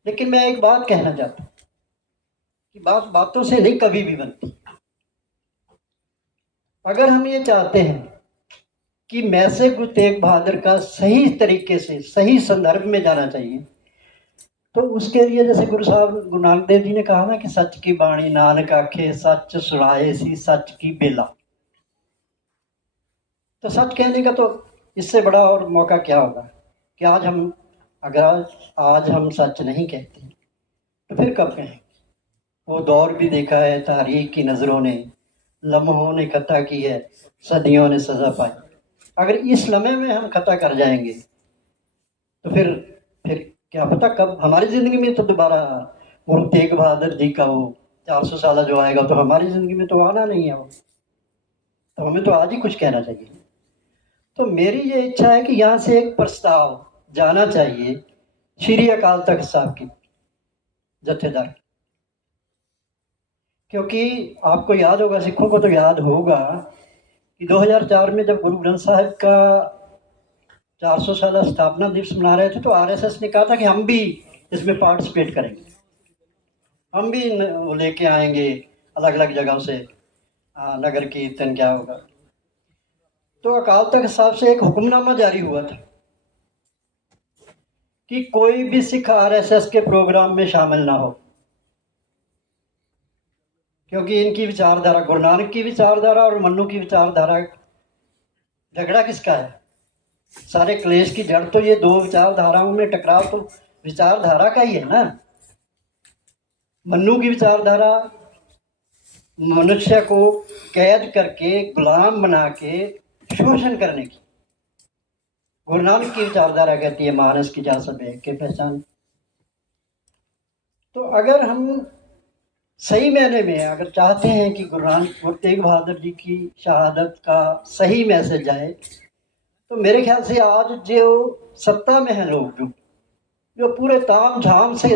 लेकिन मैं एक बात कहना चाहता हूँ कि बात बातों से नहीं कभी भी बनती। अगर हम ये चाहते हैं कि मैसेज गुरु तेग बहादुर का सही तरीके से सही संदर्भ में जाना चाहिए, तो उसके लिए जैसे गुरु नानक देव जी ने कहा ना कि सच की बाणी नानक आखे, सच सुनाए सी सच की बेला। तो सच कहने का तो इससे बड़ा और मौका क्या होगा कि आज हम सच नहीं कहते तो फिर कब कहेंगे। वो दौर भी देखा है तारीख की नज़रों ने, लम्हों ने खता की है, सदियों ने सजा पाई। अगर इस लम्हे में हम खता कर जाएंगे तो फिर क्या पता कब हमारी जिंदगी में तो दोबारा गुरु तेग बहादुर जी का वो 400 साल जो आएगा तो हमारी जिंदगी में तो आना नहीं है वो। तो हमें तो आज ही कुछ कहना चाहिए। तो मेरी ये इच्छा है कि यहाँ से एक प्रस्ताव जाना चाहिए श्री अकाल तख्त साहब की जत्थेदार, क्योंकि आपको याद होगा, सिखों को तो याद होगा कि 2004 में जब गुरु ग्रंथ साहिब का 400 साल स्थापना दिवस मना रहे थे तो आरएसएस ने कहा था कि हम भी इसमें पार्टिसिपेट करेंगे, हम भी वो लेके आएंगे अलग अलग जगहों से नगर कीर्तन क्या होगा। तो अकाल तख्त साहब से एक हुक्मनामा जारी हुआ था कि कोई भी सिख आरएसएस के प्रोग्राम में शामिल ना हो, क्योंकि इनकी विचारधारा, गुरु नानक की विचारधारा और मन्नू की विचारधारा, झगड़ा किसका है? सारे क्लेश की जड़ तो ये दो विचारधाराओं में टकराव तो विचारधारा का ही है ना। मन्नू की विचारधारा मनुष्य को कैद करके गुलाम बना के शोषण करने की, गुरु नानक की विचारधारा कहती है मानस की जा सबे के पहचान। तो अगर हम सही मायने में अगर चाहते हैं कि गुरु तेग बहादुर जी की शहादत का सही मैसेज जाए, तो मेरे ख्याल से आज जो सत्ता में हैं लोग जो पूरे ताम झाम से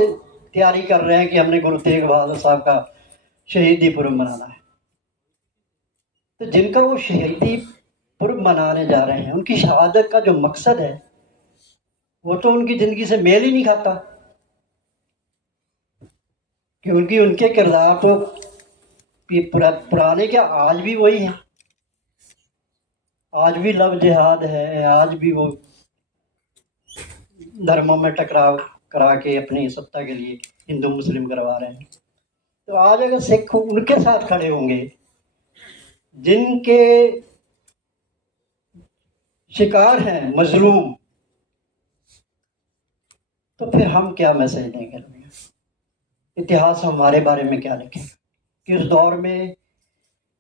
तैयारी कर रहे हैं कि हमने गुरु तेग बहादुर साहब का शहीदी पुरब मनाना है, तो जिनका वो शहीदी पुरब मनाने जा रहे हैं, उनकी शहादत का जो मकसद है वो तो उनकी ज़िंदगी से मेल ही नहीं खाता, क्योंकि उनके किरदार तो पुराने क्या आज भी वही हैं। आज भी लव जिहाद है, आज भी वो धर्मों में टकराव करा के अपनी सत्ता के लिए हिंदू मुस्लिम करवा रहे हैं। तो आज अगर सिख उनके साथ खड़े होंगे जिनके शिकार हैं मजलूम, तो फिर हम क्या मैसेज देंगे? इतिहास हमारे बारे में क्या लिखेगा? किस दौर में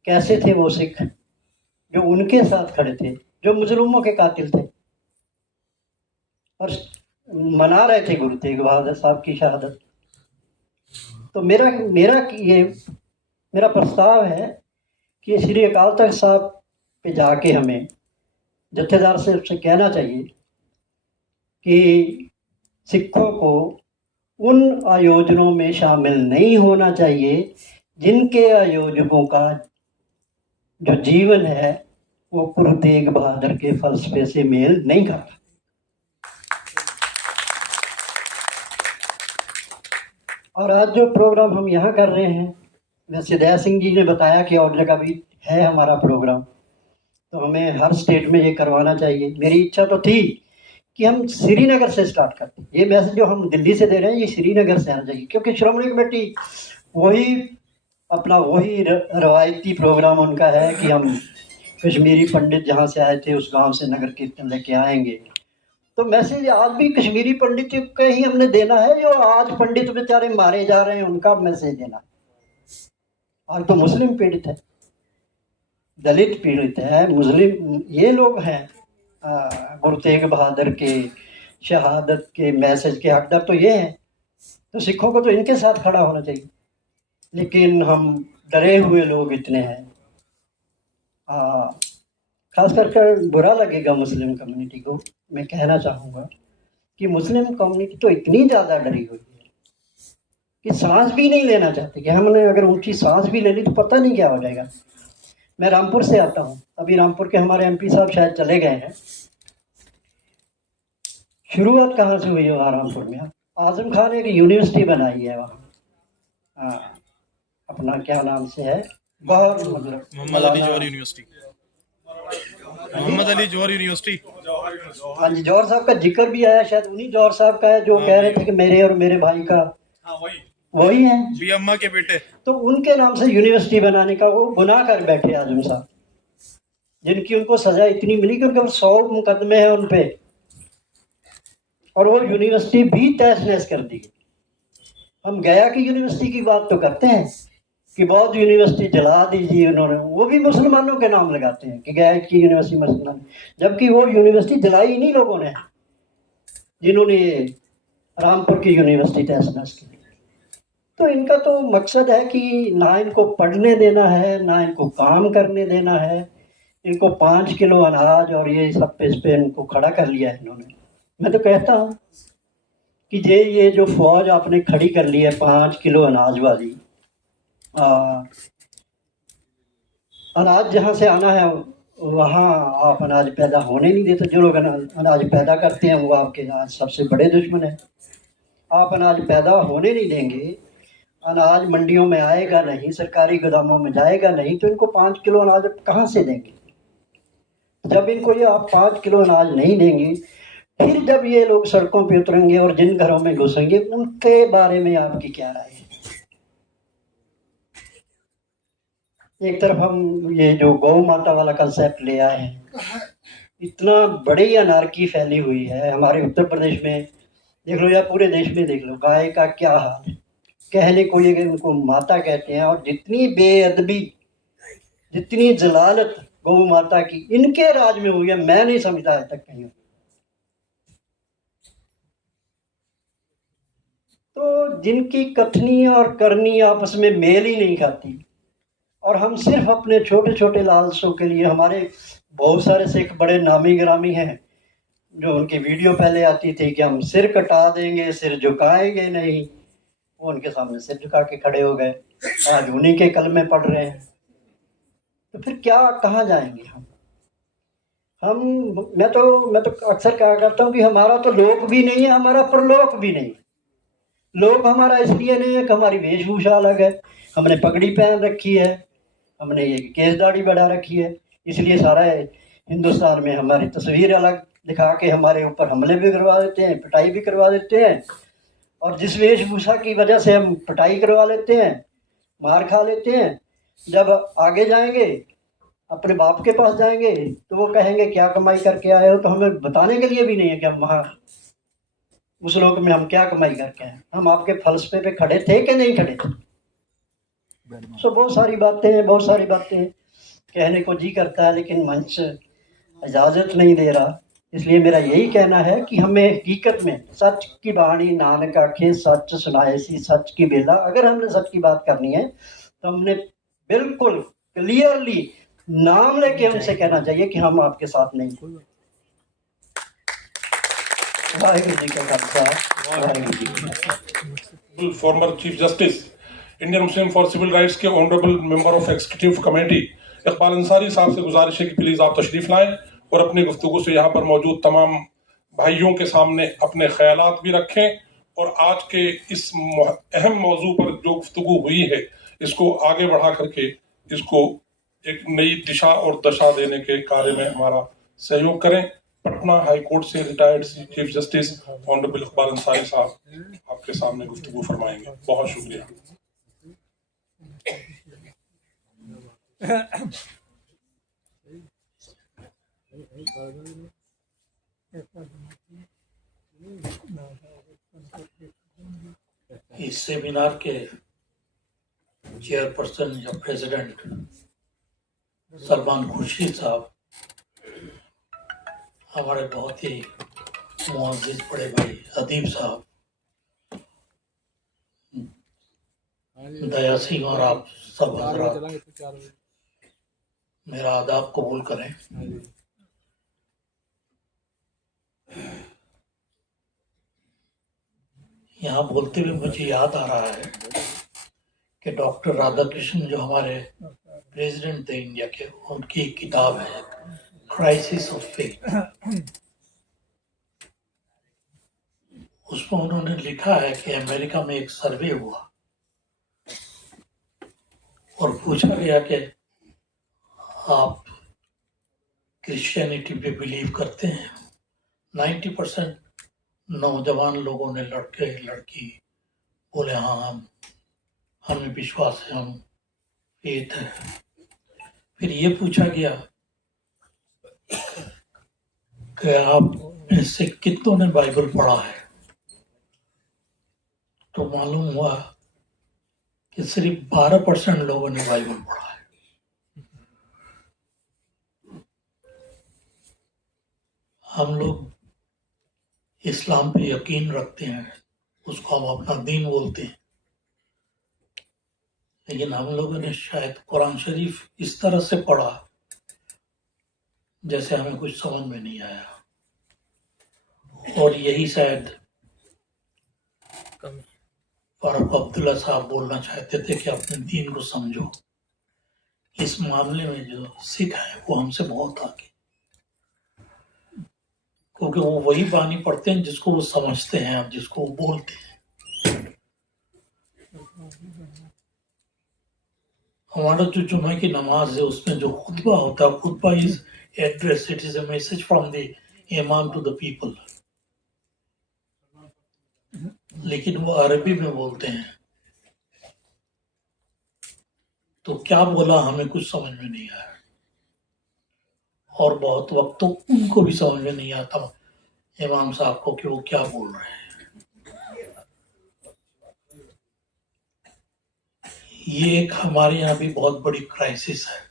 कैसे थे वो सिख जो उनके साथ खड़े थे, जो मुजलूमों के कातिल थे और मना रहे थे गुरु तेग बहादुर साहब की शहादत। तो मेरा प्रस्ताव है कि श्री अकाल तख्त साहब पे जाके हमें जत्थेदार से उससे कहना चाहिए कि सिखों को उन आयोजनों में शामिल नहीं होना चाहिए जिनके आयोजकों का जो जीवन है वो गुरु तेग बहादुर के फलसफे से मेल नहीं खाता। और आज जो प्रोग्राम हम यहाँ कर रहे हैं, वैसे दया सिंह जी ने बताया कि और जगह भी है हमारा प्रोग्राम, तो हमें हर स्टेट में ये करवाना चाहिए। मेरी इच्छा तो थी कि हम श्रीनगर से स्टार्ट करते। ये मैसेज जो हम दिल्ली से दे रहे हैं ये श्रीनगर से आना चाहिए, क्योंकि श्रोमणी कमेटी वही रवायती प्रोग्राम उनका है कि हम कश्मीरी पंडित जहाँ से आए थे उस गांव से नगर कीर्तन लेके आएंगे। तो मैसेज आज भी कश्मीरी पंडित के ही हमने देना है, जो आज पंडित बेचारे मारे जा रहे हैं उनका मैसेज देना। आज तो मुस्लिम पीड़ित है, दलित पीड़ित है, मुस्लिम ये लोग हैं। गुरु तेग बहादुर के शहादत के मैसेज के हकदार तो ये हैं। तो सिखों को तो इनके साथ खड़ा होना चाहिए, लेकिन हम डरे हुए लोग इतने हैं। खास कर बुरा लगेगा मुस्लिम कम्युनिटी को। मैं कहना चाहूँगा कि मुस्लिम कम्युनिटी तो इतनी ज़्यादा डरी हुई है कि सांस भी नहीं लेना चाहते कि हमने अगर ऊंची सांस भी ले ली तो पता नहीं क्या हो जाएगा। मैं रामपुर से आता हूँ, अभी रामपुर के हमारे एमपी साहब शायद चले गए हैं। शुरुआत कहाँ से हुई है वहाँ रामपुर में? आजम खान एक यूनिवर्सिटी बनाई है वहाँ, अपना क्या नाम से है, बहुत मतलब मोहम्मद अली जौहर यूनिवर्सिटी। मोहम्मद अली जौहर यूनिवर्सिटी। हाँ जी, जौहर साहब का जिक्र भी आया, शायद उन्हीं जौहर साहब का है जो कह रहे थे कि मेरे और मेरे भाई का वही है, भी अम्मा के बेटे। तो उनके नाम से यूनिवर्सिटी बनाने का वो गुनाह कर बैठे आजम साहब, जिनकी उनको सजा इतनी मिली कि उनके 100 मुकदमे हैं उन पे, और वो यूनिवर्सिटी भी तहस नहस कर दी। हम गया कि यूनिवर्सिटी की बात तो करते हैं, कि बौद्ध यूनिवर्सिटी जला दीजिए उन्होंने, वो भी मुसलमानों के नाम लगाते हैं कि गैट की यूनिवर्सिटी मुसलमान, जबकि वो यूनिवर्सिटी जलाई इन्हीं लोगों ने जिन्होंने ये रामपुर की यूनिवर्सिटी तहस नहस की। तो इनका तो मकसद है कि ना इनको पढ़ने देना है, ना इनको काम करने देना है। इनको 5 किलो अनाज और ये सब पे इस पे इनको खड़ा कर लिया है इन्होंने। मैं तो कहता हूँ कि ये जो फौज आपने खड़ी कर ली है 5 किलो अनाज वाली, अनाज जहाँ से आना है वहाँ आप अनाज पैदा होने नहीं देते। जो लोग अनाज पैदा करते हैं वो आपके आज सबसे बड़े दुश्मन हैं। आप अनाज पैदा होने नहीं देंगे, अनाज मंडियों में आएगा नहीं, सरकारी गोदामों में जाएगा नहीं, तो इनको 5 किलो अनाज कहाँ से देंगे? जब इनको ये आप 5 किलो अनाज नहीं देंगे, फिर जब ये लोग सड़कों पे उतरेंगे और जिन घरों में घुसेंगे, उनके बारे में आपकी क्या राय है? एक तरफ हम ये जो गौ माता वाला कंसेप्ट ले आए हैं, इतना बड़ी अनारकी फैली हुई है हमारे उत्तर प्रदेश में, देख लो या पूरे देश में देख लो, गाय का क्या हाल है। कहने को ये उनको माता कहते हैं, और जितनी बेअदबी, जितनी जलालत गौ माता की इनके राज में हुई है, मैं नहीं समझता आज तक कहीं। तो जिनकी कथनी और करनी आपस में मेल ही नहीं खाती, और हम सिर्फ अपने छोटे छोटे लालसों के लिए, हमारे बहुत सारे सिख बड़े नामी गिरामी हैं जो उनकी वीडियो पहले आती थी कि हम सिर कटा देंगे, सिर झुकाएंगे नहीं, वो उनके सामने सिर झुका के खड़े हो गए, आज उन्हीं के कलमे पढ़ रहे हैं। तो फिर क्या, कहाँ जाएंगे हम? मैं तो अक्सर क्या करता हूँ कि हमारा तो लोक भी नहीं है, हमारा परलोक भी नहीं। लोक हमारा इसलिए नहीं है कि हमारी वेशभूषा अलग है, हमने पगड़ी पहन रखी है, हमने ये केस दाढ़ी बढ़ा रखी है, इसलिए सारा हिंदुस्तान में हमारी तस्वीर अलग दिखा के हमारे ऊपर हमले भी करवा देते हैं, पिटाई भी करवा देते हैं। और जिस वेशभूषा की वजह से हम पिटाई करवा लेते हैं, मार खा लेते हैं, जब आगे जाएंगे अपने बाप के पास जाएंगे तो वो कहेंगे क्या कमाई करके आए हो? तो हमें बताने के लिए भी नहीं है कि हम वहाँ उस लोक में हम क्या कमाई करके आए, हम आपके फलसफे पे खड़े थे कि नहीं खड़े थे। तो बहुत सारी बातें कहने को जी करता है, लेकिन मंच इजाज़त नहीं दे रहा। इसलिए मेरा यही कहना है कि हमें हकीकत में सच की बाणी नानक आखे, सच सुनाए सी सच की बेला। अगर हमने सच की बात करनी है तो हमने बिल्कुल क्लियरली नाम लेके हमसे कहना चाहिए कि हम आपके साथ नहीं। वाहिगुरू जी का खालसा, वाहिगुरू जी की फतेह। Former chief justice Indian Muslim for civil rights के honourable member of executive committee Iqbal Ansari साहब से गुजारिश है कि प्लीज आप तशरीफ लाएं और अपनी गुफ्तगू से यहाँ पर मौजूद तमाम भाइयों के सामने अपने ख्यालात भी रखें, और आज के इस अहम मौजू पर जो गुफ्तगू हुई है इसको आगे बढ़ा करके इसको एक नई दिशा और दशा देने के कार्य में हमारा सहयोग करें। पटना हाई कोर्ट से retired chief justice honourable Iqbal Ansari साहब आपके सामने गुफ्तगू फरमाएंगे। बहुत शुक्रिया। इस सेमिनार के चेयरपर्सन या प्रेसिडेंट सलमान खुर्शीद साहब, हमारे बहुत ही मुअज़्ज़िज़ बड़े भाई अदीब साहब, दया सिंह और आप सब हज़रात, मेरा आदाब कबूल करें। यहाँ बोलते हुए मुझे याद आ रहा है कि डॉक्टर राधाकृष्णन जो हमारे प्रेसिडेंट थे इंडिया के, उनकी एक किताब है क्राइसिस ऑफ फेथ। उसमें उन्होंने लिखा है कि अमेरिका में एक सर्वे हुआ और पूछा गया कि आप क्रिश्चियनिटी पे बिलीव करते हैं। 90% नौजवान लोगों ने, लड़के लड़की बोले हाँ, हमें विश्वास है, हम फेथ है। फिर ये पूछा गया कि आप इससे कितनों ने बाइबल पढ़ा है? तो मालूम हुआ कि सिर्फ 12% लोगों ने बाइबल पढ़ा है। हम लोग इस्लाम पे यकीन रखते हैं, उसको हम अपना दीन बोलते हैं, लेकिन हम लोगों ने शायद कुरान शरीफ इस तरह से पढ़ा जैसे हमें कुछ समझ में नहीं आया। और यही शायद फारूक अब्दुल्ला साहब बोलना चाहते थे कि अपने दीन को समझो। इस मामले में जो सिख है वो हमसे बहुत आगे, क्योंकि वो वही बानी पढ़ते हैं जिसको वो समझते हैं और जिसको वो बोलते हैं। हमारा जो जुम्मे की नमाज है उसमें जो खुतबा होता है, खुतबा is address, it is a message from the imam to the people, लेकिन वो अरबी में बोलते हैं। तो क्या बोला हमें कुछ समझ में नहीं आया, और बहुत वक्त तो उनको भी समझ में नहीं आता इमाम साहब को कि वो क्या बोल रहे हैं। ये एक हमारे यहाँ भी बहुत बड़ी क्राइसिस है।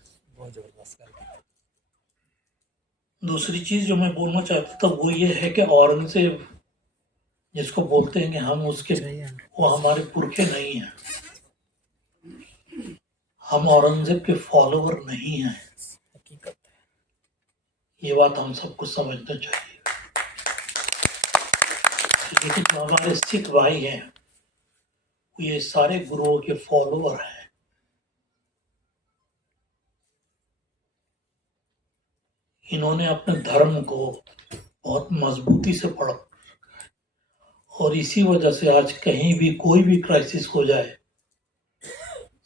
दूसरी चीज जो मैं बोलना चाहता था वो ये है कि औरंगजेब जिसको बोलते हैं कि हम उसके, वो हमारे पुरखे नहीं हैं। हम औरंगजेब के फॉलोवर नहीं हैं। ये बात हम सबको समझना चाहिए। लेकिन जो हमारे सिख भाई हैं वो ये सारे गुरुओं के फॉलोवर हैं। इन्होंने अपने धर्म को बहुत मजबूती से पढ़ा, और इसी वजह से आज कहीं भी कोई भी क्राइसिस हो जाए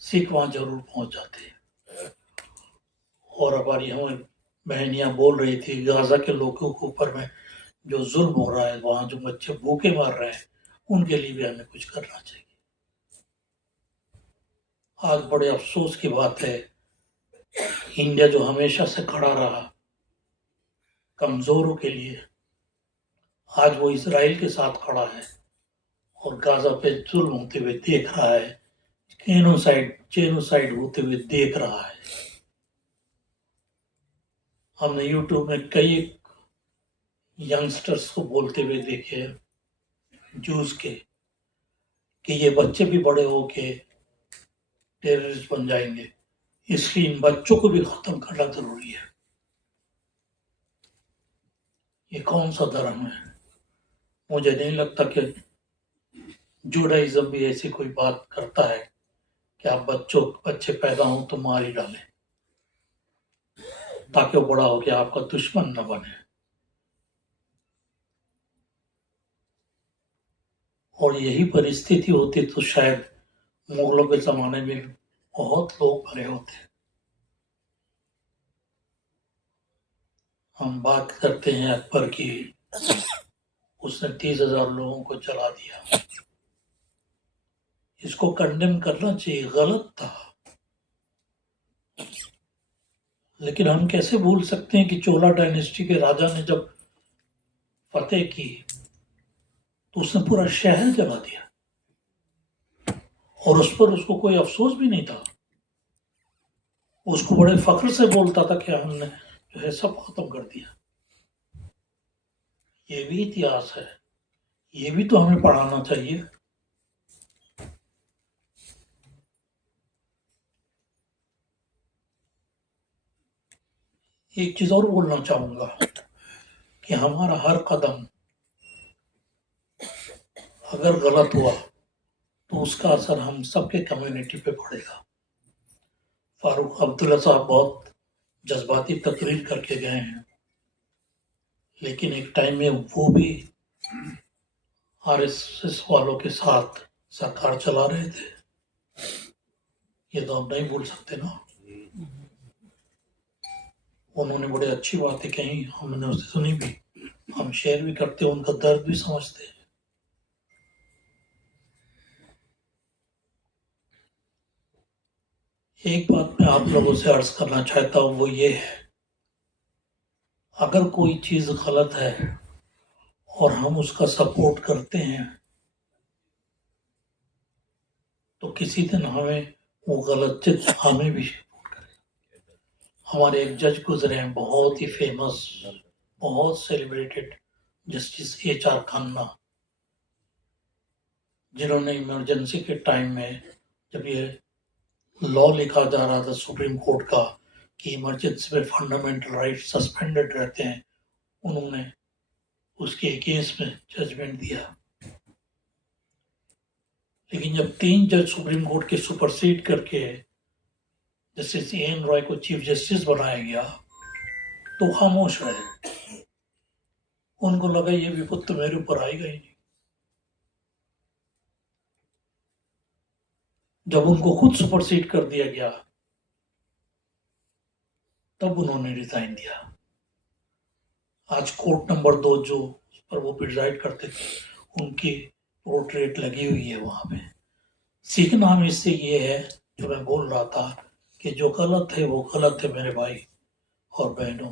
सिख वहां जरूर पहुंच जाते हैं। और हमारी हमारी बहनियां बोल रही थी गाजा के लोगों के ऊपर में जो जुल्म हो रहा है, वहां जो बच्चे भूखे मर रहे हैं, उनके लिए भी हमें कुछ करना चाहिए। आज बड़े अफसोस की बात है, इंडिया जो हमेशा से खड़ा रहा कमजोरों के लिए, आज वो इजराइल के साथ खड़ा है और गाजा पे जुल्म होते हुए देख रहा है, जेनोसाइड होते हुए देख रहा है। हमने यूट्यूब में कई यंगस्टर्स को बोलते हुए देखे, जूस के, कि ये बच्चे भी बड़े होके टेररिस्ट बन जाएंगे, इसलिए इन बच्चों को भी खत्म करना जरूरी है। ये कौन सा धर्म है? मुझे नहीं लगता कि जूडाइज्म भी ऐसी कोई बात करता है कि आप बच्चे पैदा हों तो मार ही डालें ताकि वो बड़ा हो के आपका दुश्मन न बने। और यही परिस्थिति होती तो शायद मुगलों के जमाने में बहुत लोग मरे होते। हम बात करते हैं अकबर की, उसने 30,000 लोगों को जला दिया। इसको कंडेम करना चाहिए, गलत था। लेकिन हम कैसे भूल सकते हैं कि चोला डायनेस्टी के राजा ने जब फतेह की तो उसने पूरा शहर जला दिया, और उस पर उसको कोई अफसोस भी नहीं था। उसको बड़े फख्र से बोलता था कि हमने जो है सब खत्म कर दिया। ये भी इतिहास है, ये भी तो हमें पढ़ाना चाहिए। एक चीज और बोलना चाहूंगा कि हमारा हर कदम अगर गलत हुआ तो उसका असर हम सबके कम्युनिटी पे पड़ेगा। फारूक अब्दुल्ला साहब बहुत जज्बाती तकरीर करके गए हैं, लेकिन एक टाइम में वो भी आरएसएस वालों के साथ सरकार चला रहे थे। ये तो हम नहीं भूल सकते ना। उन्होंने बड़े अच्छी बातें कही, हमने उसे सुनी भी, हम शेयर भी करते, उनका दर्द भी समझते हैं। एक बात मैं आप लोगों से अर्ज करना चाहता हूं, वो ये है, अगर कोई चीज गलत है और हम उसका सपोर्ट करते हैं तो किसी दिन हमें वो गलत चित्र हमें भी रिपोर्ट करें। हमारे एक जज गुजरे हैं, बहुत ही फेमस, बहुत सेलिब्रेटेड, जस्टिस HR खन्ना, जिन्होंने इमरजेंसी के टाइम में, जब ये लॉ लिखा जा रहा था सुप्रीम कोर्ट का कि इमरजेंसी में फंडामेंटल राइट सस्पेंडेड रहते हैं, उन्होंने उसके अगेंस्ट में जजमेंट दिया। लेकिन जब 3 जज सुप्रीम कोर्ट के सुपरसीड करके जस्टिस AN रॉय को चीफ जस्टिस बनाया गया तो खामोश रहे। उनको लगा ये विपत्ति तो मेरे ऊपर आएगा ही नहीं। जब उनको खुद सुपरसीड कर दिया गया तब उन्होंने रिजाइन दिया। आज कोर्ट नंबर 2 जो पर वो प्रिजाइड करते थे, उनकी पोर्ट्रेट लगी हुई है वहां पे। सीखना हमें इससे ये है, जो मैं बोल रहा था, कि जो गलत है वो गलत है मेरे भाई और बहनों।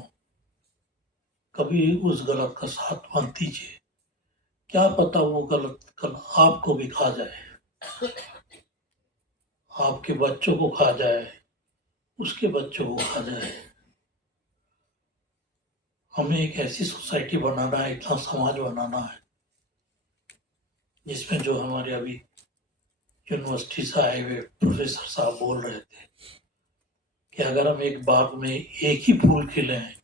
कभी उस गलत का साथ मत दीजिए, क्या पता वो गलत कल आपको भी खा जाए, आपके बच्चों को खा जाए, उसके बच्चों को खा जाए। हमें एक ऐसी सोसाइटी बनाना है, इतना समाज बनाना है, जिसमें जो हमारे अभी यूनिवर्सिटी से आए हुए प्रोफेसर साहब बोल रहे थे कि अगर हम एक बाग में एक ही फूल खिले हैं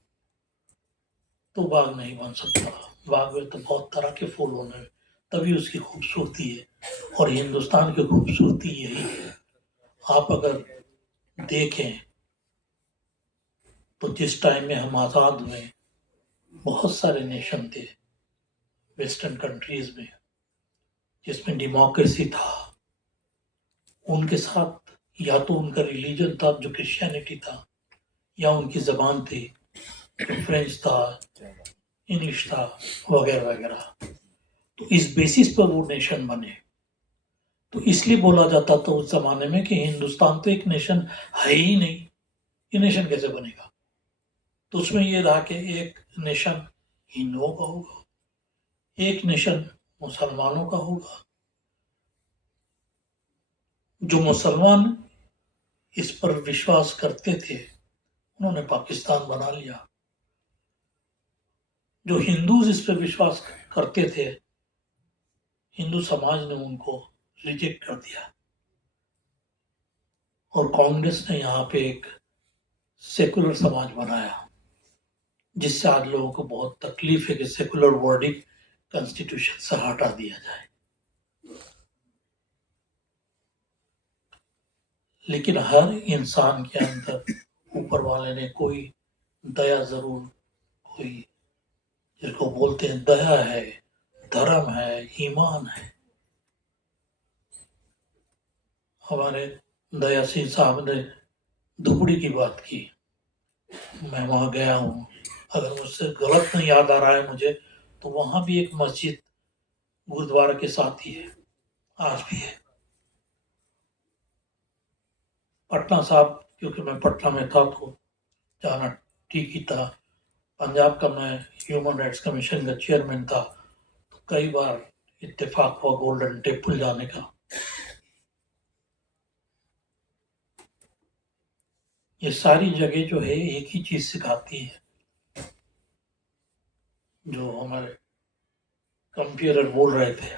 तो बाग नहीं बन सकता। बाग में तो बहुत तरह के फूल होने हैं, तभी उसकी खूबसूरती है। और हिंदुस्तान की खूबसूरती यही है। आप अगर देखें तो जिस टाइम में हम आज़ाद हुए, बहुत सारे नेशन थे वेस्टर्न कंट्रीज में जिसमें डेमोक्रेसी था, उनके साथ या तो उनका रिलीजन था जो क्रिश्चियनिटी था, या उनकी जबान थी जो फ्रेंच था, इंग्लिश था, वगैरह वगैरह। तो इस बेसिस पर वो नेशन बने। तो इसलिए बोला जाता था उस जमाने में कि हिंदुस्तान तो एक नेशन है ही नहीं, ये नेशन कैसे बनेगा। तो उसमें ये रहा कि एक नेशन हिंदुओं का होगा, एक नेशन मुसलमानों का होगा। जो मुसलमान इस पर विश्वास करते थे उन्होंने पाकिस्तान बना लिया। जो हिंदू इस पर विश्वास करते थे, हिंदू समाज ने उनको रिजेक्ट कर दिया। और कांग्रेस ने यहाँ पे एक सेकुलर समाज बनाया, जिससे आज लोगों को बहुत तकलीफ है कि सेकुलर वर्डिंग कॉन्स्टिट्यूशन से हटा दिया जाए। लेकिन हर इंसान के अंदर ऊपर वाले ने कोई दया जरूर, कोई जिसको बोलते हैं दया है, धर्म है, ईमान है। हमारे दया सिंह साहब ने धुपड़ी की बात की, मैं वहां गया हूं। अगर मुझसे गलत नहीं याद आ रहा है मुझे, तो वहां भी एक मस्जिद गुरुद्वारा के साथ ही है, आज भी है। पटना साहब, क्योंकि मैं पटना में था तो जाना ठीक ही था। पंजाब का मैं ह्यूमन राइट्स कमीशन का चेयरमैन था, तो कई बार इत्तेफाक हुआ गोल्डन टेम्पल जाने का। ये सारी जगह जो है एक ही चीज सिखाती है, जो हमारे कंप्यूटर बोल रहे थे,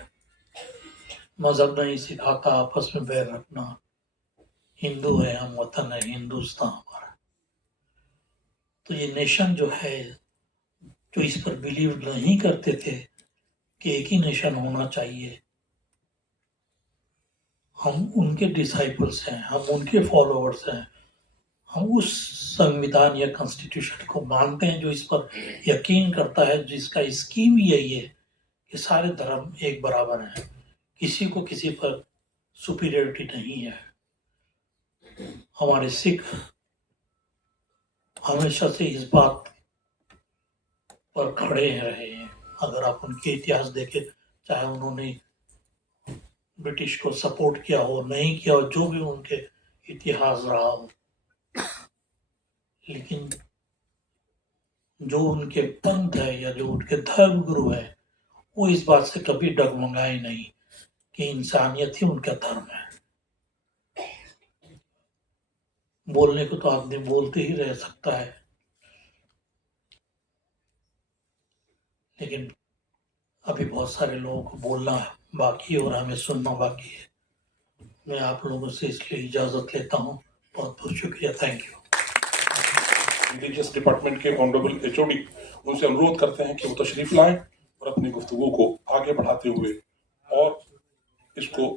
मजहब नहीं सिखाता आपस में बैर रखना। हिंदू है हम, वतन है हिंदुस्तान हमारा। तो ये नेशन जो है, जो इस पर बिलीव नहीं करते थे कि एक ही नेशन होना चाहिए, हम उनके डिसाइपल्स हैं, हम उनके फॉलोअर्स हैं। हम उस संविधान या कॉन्स्टिट्यूशन को मानते हैं जो इस पर यकीन करता है, जिसका स्कीम यही है कि सारे धर्म एक बराबर हैं, किसी को किसी पर सुपीरियरिटी नहीं है। हमारे सिख हमेशा से इस बात पर खड़े रहे हैं। अगर आप उनके इतिहास देखें, चाहे उन्होंने ब्रिटिश को सपोर्ट किया हो, नहीं किया हो, जो भी उनके इतिहास रहा हो, लेकिन जो उनके पंथ है या जो उनके धर्म गुरु है, वो इस बात से कभी डगमगाए नहीं कि इंसानियत ही उनका धर्म है। बोलने को तो आदमी बोलते ही रह सकता है, लेकिन अभी बहुत सारे लोगों को बोलना बाकी है और हमें सुनना बाकी है। मैं आप लोगों से इसलिए इजाज़त लेता हूँ। बहुत बहुत शुक्रिया। Thank you. रिलीजियस डिपार्टमेंट के ऑनरेबल HOD उनसे अनुरोध करते हैं कि वो तशरीफ लाएं और अपनी गुफ्तगू को आगे बढ़ाते हुए और इसको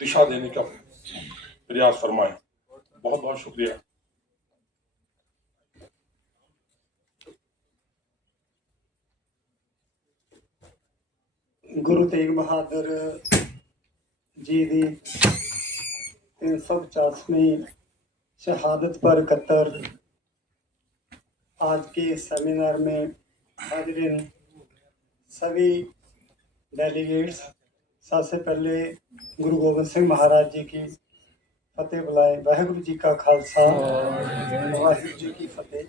दिशा देने का प्रयास फरमाएं। बहुत बहुत शुक्रिया। गुरु तेग बहादुर जी की 350वीं शहादत पर इकट्ठर आज के सेमिनार में हाजिरीन सभी डेलीगेट्स, सबसे पहले गुरु गोबिंद सिंह महाराज जी की फतेह बुलाए। वाहिगुरु जी का खालसा, वाहिगुरु जी की फतेह।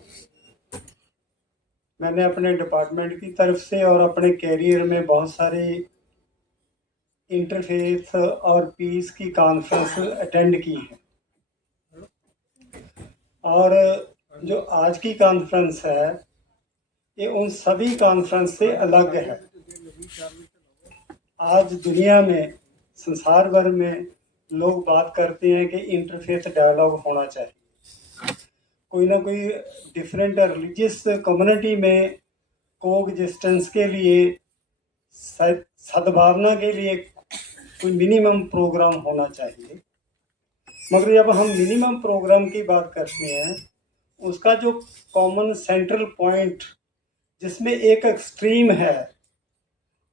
मैंने अपने डिपार्टमेंट की तरफ से और अपने कैरियर में बहुत सारी इंटरफेथ और पीस की कॉन्फ्रेंस अटेंड की है, और जो आज की कॉन्फ्रेंस है ये उन सभी कॉन्फ्रेंस से अलग है। आज दुनिया में, संसार भर में लोग बात करते हैं कि इंटरफेथ डायलॉग होना चाहिए। कोई ना कोई डिफरेंट रिलीजियस कम्युनिटी में कोएग्जिस्टेंस के लिए, सद्भावना के लिए कोई मिनिमम प्रोग्राम होना चाहिए। मगर जब हम मिनिमम प्रोग्राम की बात करते हैं, उसका जो कॉमन सेंट्रल पॉइंट जिसमें एक एक्सट्रीम है,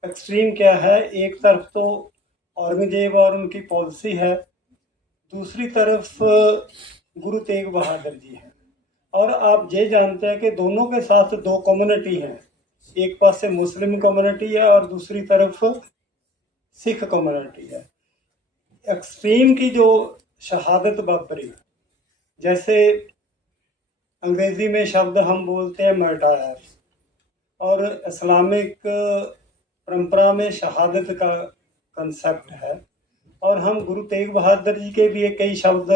एक्सट्रीम क्या है? एक तरफ तो औरंगजेब और उनकी पॉलिसी है, दूसरी तरफ गुरु तेग बहादुर जी हैं। और आप ये जानते हैं कि दोनों के साथ दो कम्युनिटी हैं, एक पास से मुस्लिम कम्युनिटी है और दूसरी तरफ सिख कम्युनिटी है। एक्सट्रीम की जो शहादत वापरी, जैसे अंग्रेजी में शब्द हम बोलते हैं मर्टायर, और इस्लामिक परंपरा में शहादत का कंसेप्ट है, और हम गुरु तेग बहादुर जी के लिए कई शब्द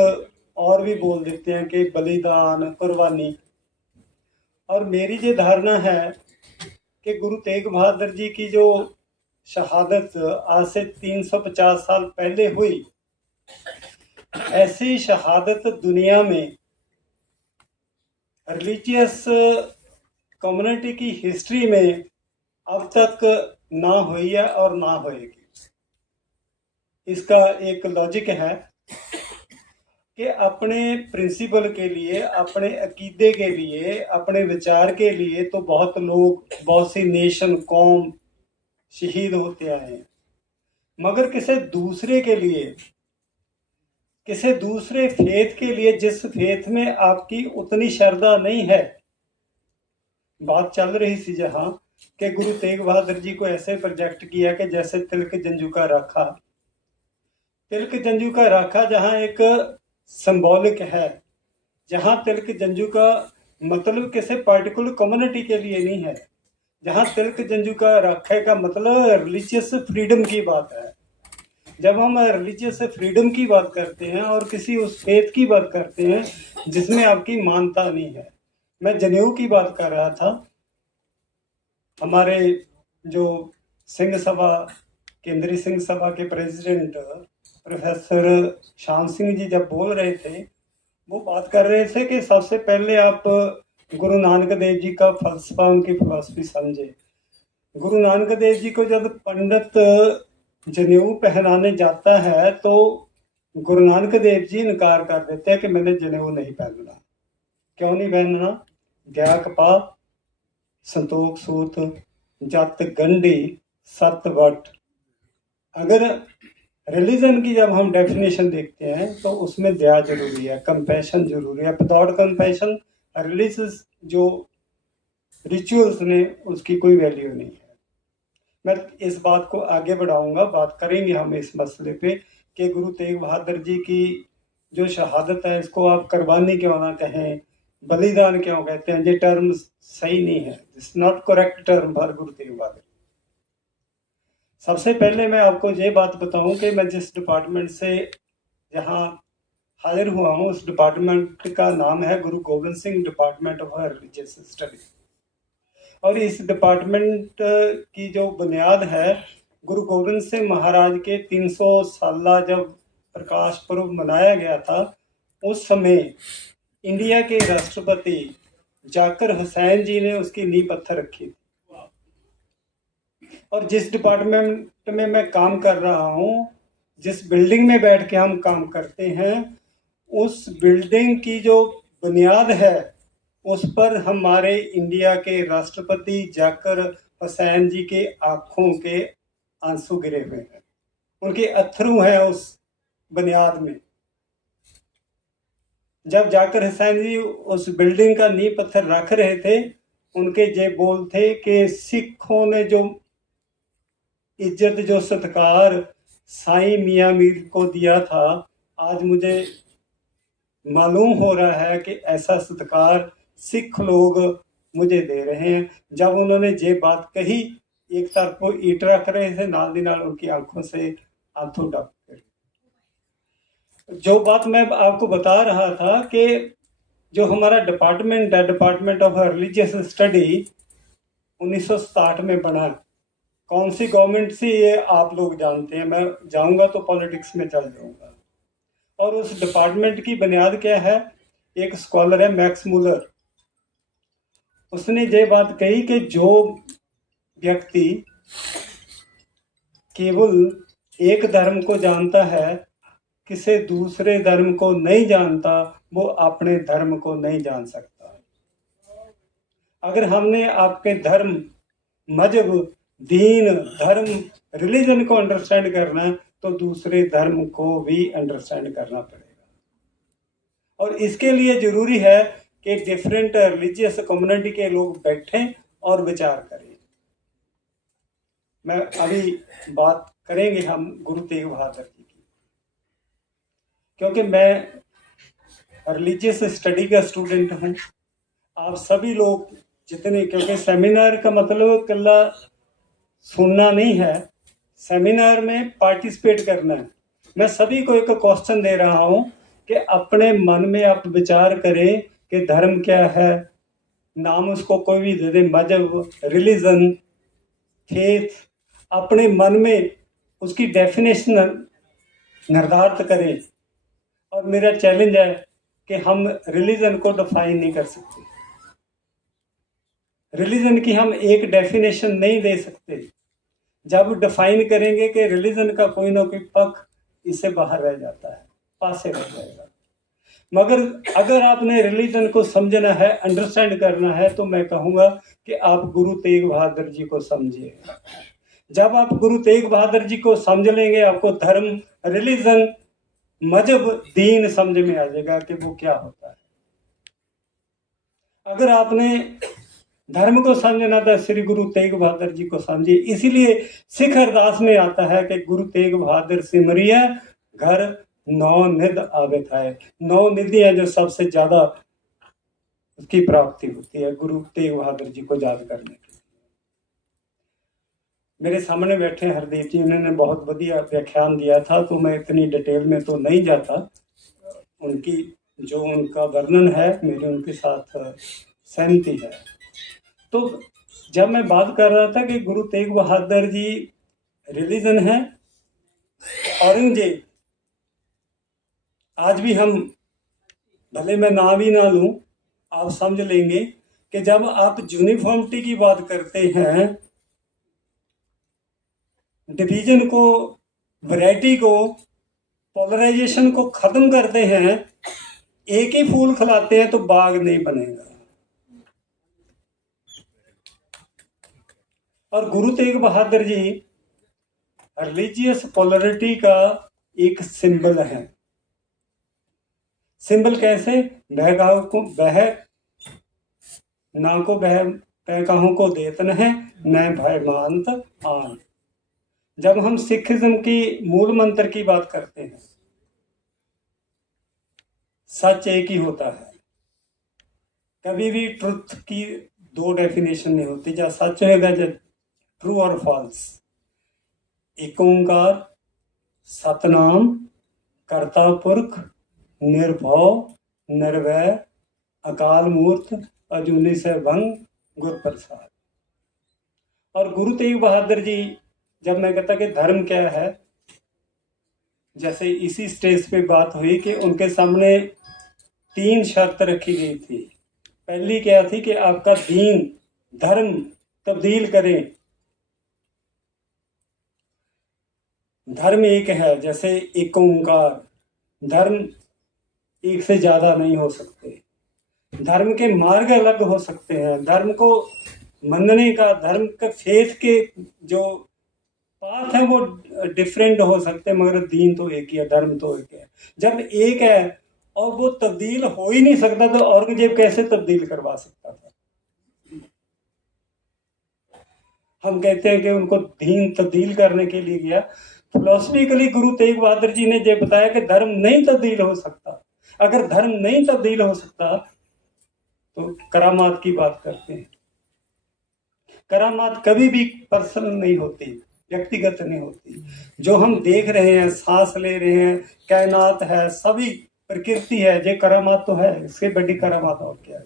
और भी बोल देते हैं कि बलिदान, कुर्बानी। और मेरी ये धारणा है कि गुरु तेग बहादुर जी की जो शहादत आज से 350 साल पहले हुई, ऐसी शहादत दुनिया में रिलीजियस कम्युनिटी की हिस्ट्री में अब तक ना हुई है और ना होएगी। इसका एक लॉजिक है कि अपने प्रिंसिपल के लिए, अपने अकीदे के लिए, अपने विचार के लिए तो बहुत लोग, बहुत सी नेशन, कौम शहीद होते आए हैं, मगर किसी दूसरे के लिए, किसी दूसरे फेथ के लिए, जिस फेथ में आपकी उतनी श्रद्धा नहीं है, बात चल रही थी जहाँ कि गुरु तेग बहादुर जी को ऐसे प्रोजेक्ट किया कि जैसे तिलक जंजू का राखा। तिलक जंजू का राखा जहाँ एक सिंबॉलिक है, जहाँ तिलक जंजू का मतलब किसी पार्टिकुलर कम्युनिटी के लिए नहीं है, जहाँ तिलक जंजू का राखा का मतलब रिलीजियस फ्रीडम की बात है। जब हम रिलीजियस फ्रीडम की बात करते हैं और किसी उस फेथ की बात करते हैं जिसमें आपकी मानता नहीं है, मैं जनेऊ की बात कर रहा था। हमारे जो सिंह सभा, केंद्रीय सिंह सभा के प्रेसिडेंट प्रोफेसर श्याम सिंह जी जब बोल रहे थे, वो बात कर रहे थे कि सबसे पहले आप गुरु नानक देव जी का फलसफा, उनकी फिलॉसफी समझे। गुरु नानक देव जी को जब पंडित जनेऊ पहनाने जाता है तो गुरु नानक देव जी इनकार कर देते हैं कि मैंने जनेऊ नहीं पहनना। क्यों नहीं पहनना? गया कपा संतोख सूत जत गंढी सत वट। अगर रिलीजन की जब हम डेफिनेशन देखते हैं तो उसमें दया जरूरी है, कंपैशन जरूरी है। विदाउट कंपैशन रिलीजियस जो रिचुअल्स ने उसकी कोई वैल्यू नहीं है। मैं इस बात को आगे बढ़ाऊंगा, बात करेंगे हम इस मसले पे कि गुरु तेग बहादुर जी की जो शहादत है, इसको आप कुर्बानी क्यों ना कहें, बलिदान क्यों कहते हैं, ये टर्म सही नहीं है। It's not correct term for Guru Tegh Bahadur. सबसे पहले मैं आपको ये बात बताऊं कि मैं जिस डिपार्टमेंट से, जहां हाजिर हुआ हूँ, उस डिपार्टमेंट का नाम है गुरु Govind Singh department of religious study. और इस डिपार्टमेंट की जो बुनियाद है, गुरु गोविंद सिंह महाराज के 300 साला जब प्रकाश पर्व मनाया गया था, उस समय इंडिया के राष्ट्रपति जाकिर हुसैन जी ने उसकी नींव पत्थर रखी थी। और जिस डिपार्टमेंट में मैं काम कर रहा हूँ, जिस बिल्डिंग में बैठ के हम काम करते हैं, उस बिल्डिंग की जो बुनियाद है, उस पर हमारे इंडिया के राष्ट्रपति जाकिर हुसैन जी के आंखों के आंसू गिरे हुए हैं, उनके अथरू हैं उस बुनियाद में। जब जाकिर हुसैन जी उस बिल्डिंग का नींव पत्थर रख रहे थे, उनके ये बोल थे कि सिखों ने जो इज्जत, जो सत्कार साईं मियां मीर को दिया था, आज मुझे मालूम हो रहा है कि ऐसा सत्कार सिख लोग मुझे दे रहे हैं। जब उन्होंने ये बात कही, एक तरफ को ईट रख रहे थे, नाल दी नाल उनकी आंखों से आंसू डब गए। जो बात मैं आपको बता रहा था कि जो हमारा डिपार्टमेंट है, डिपार्टमेंट ऑफ रिलीजियस स्टडी, 1967 में बना। कौन सी गवर्नमेंट से, ये आप लोग जानते हैं, मैं जाऊंगा तो पॉलिटिक्स में चल जाऊंगा। और उस डिपार्टमेंट की बुनियाद क्या है? एक स्कॉलर है मैक्स मूलर, उसने ये बात कही कि जो व्यक्ति केवल एक धर्म को जानता है, किसी दूसरे धर्म को नहीं जानता, वो अपने धर्म को नहीं जान सकता। अगर हमने आपके धर्म, मजहब, दीन, धर्म, रिलीजन को अंडरस्टैंड करना है, तो दूसरे धर्म को भी अंडरस्टैंड करना पड़ेगा। और इसके लिए जरूरी है कि डिफरेंट रिलीजियस कम्युनिटी के लोग बैठें और विचार करें। मैं अभी बात करेंगे हम गुरु तेग बहादुर जी की, क्योंकि मैं रिलीजियस स्टडी का स्टूडेंट हूँ। आप सभी लोग जितने, क्योंकि सेमिनार का मतलब कल्ला सुनना नहीं है, सेमिनार में पार्टिसिपेट करना है। मैं सभी को एक क्वेश्चन दे रहा हूँ कि अपने मन में आप विचार करें कि धर्म क्या है। नाम उसको कोई भी दे दे, मजहब, रिलीजन, फेथ, अपने मन में उसकी डेफिनेशन निर्धारित करें। और मेरा चैलेंज है कि हम रिलीजन को डिफाइन नहीं कर सकते, रिलीजन की हम एक डेफिनेशन नहीं दे सकते। जब डिफाइन करेंगे कि रिलीजन का कोई ना कोई पक्ष इससे बाहर रह जाता है, पासे रह जाएगा। मगर अगर आपने रिलीजन को समझना है, अंडरस्टैंड करना है, तो मैं कहूँगा कि आप गुरु तेग बहादुर जी को समझिए। जब आप गुरु तेग बहादुर जी को समझ लेंगे, आपको धर्म, रिलीजन, मजहब, दीन समझ में आ जाएगा कि वो क्या होता है। अगर आपने धर्म को समझना था, श्री गुरु तेग बहादुर जी को समझिए। इसीलिए सिख अरदास में आता है कि गुरु तेग बहादुर सिमरिया घर नौ निध आवे थाए। 9 निधियां जो सबसे ज्यादा उसकी प्राप्ति होती है गुरु तेग बहादुर जी को याद करने की। मेरे सामने बैठे हरदीप जी, उन्होंने बहुत बढ़िया व्याख्यान दिया था, तो मैं इतनी डिटेल में तो नहीं जाता। उनकी जो उनका वर्णन है, मेरे उनके साथ सहमति है। तो जब मैं बात कर रहा था कि गुरु तेग बहादुर जी रिलीजन है, औरंगजेब, आज भी हम, भले मैं नाम ही ना लूं, आप समझ लेंगे कि जब आप यूनिफॉर्मिटी की बात करते हैं, डिवीजन को, वैरायटी को, पोलराइजेशन को खत्म करते हैं, एक ही फूल खिलाते हैं, तो बाग नहीं बनेगा। और गुरु तेग बहादुर जी रिलीजियस पोलरिटी का एक सिंबल है। सिंबल कैसे? बहगाहों को बह, ना को बह, पैकाहों को देतन है, न भय मानत आन। जब हम सिखिज्म की मूल मंत्र की बात करते हैं, सच एक ही होता है। कभी भी ट्रुथ की 2 डेफिनेशन नहीं होती। जब सच होगा, जब ट्रू और फॉल्स। एक ओंकार, सतनाम, कर्ता पुरख, निर्भव निर्वय अकाल मूर्त अजूनी से भंग गुर प्रसाद। और गुरु तेग बहादुर जी, जब मैं कहता कि धर्म क्या है, जैसे इसी स्टेज पे बात हुई कि उनके सामने 3 शर्त रखी गई थी। पहली क्या थी कि आपका दीन धर्म तब्दील करें। धर्म एक है, जैसे एक ओंकार, धर्म एक से ज्यादा नहीं हो सकते। धर्म के मार्ग अलग हो सकते हैं, धर्म को मनने का, धर्म के फेथ के जो पाथ है वो डिफरेंट हो सकते हैं, मगर दीन तो एक ही है, धर्म तो एक है। जब एक है और वो तब्दील हो ही नहीं सकता तो औरंगजेब कैसे तब्दील करवा सकता था? हम कहते हैं कि उनको दीन तब्दील करने के लिए गया। फिलोसफिकली गुरु तेग बहादुर जी ने ये बताया कि धर्म नहीं तब्दील हो सकता। अगर धर्म नहीं तब्दील हो सकता तो करामात की बात करते हैं। करामात कभी भी पर्सनल नहीं होती, व्यक्तिगत नहीं होती। जो हम देख रहे हैं, सांस ले रहे हैं, कायनात है, सभी प्रकृति है, ये करामात तो है, इससे बड़ी करामात और क्या है।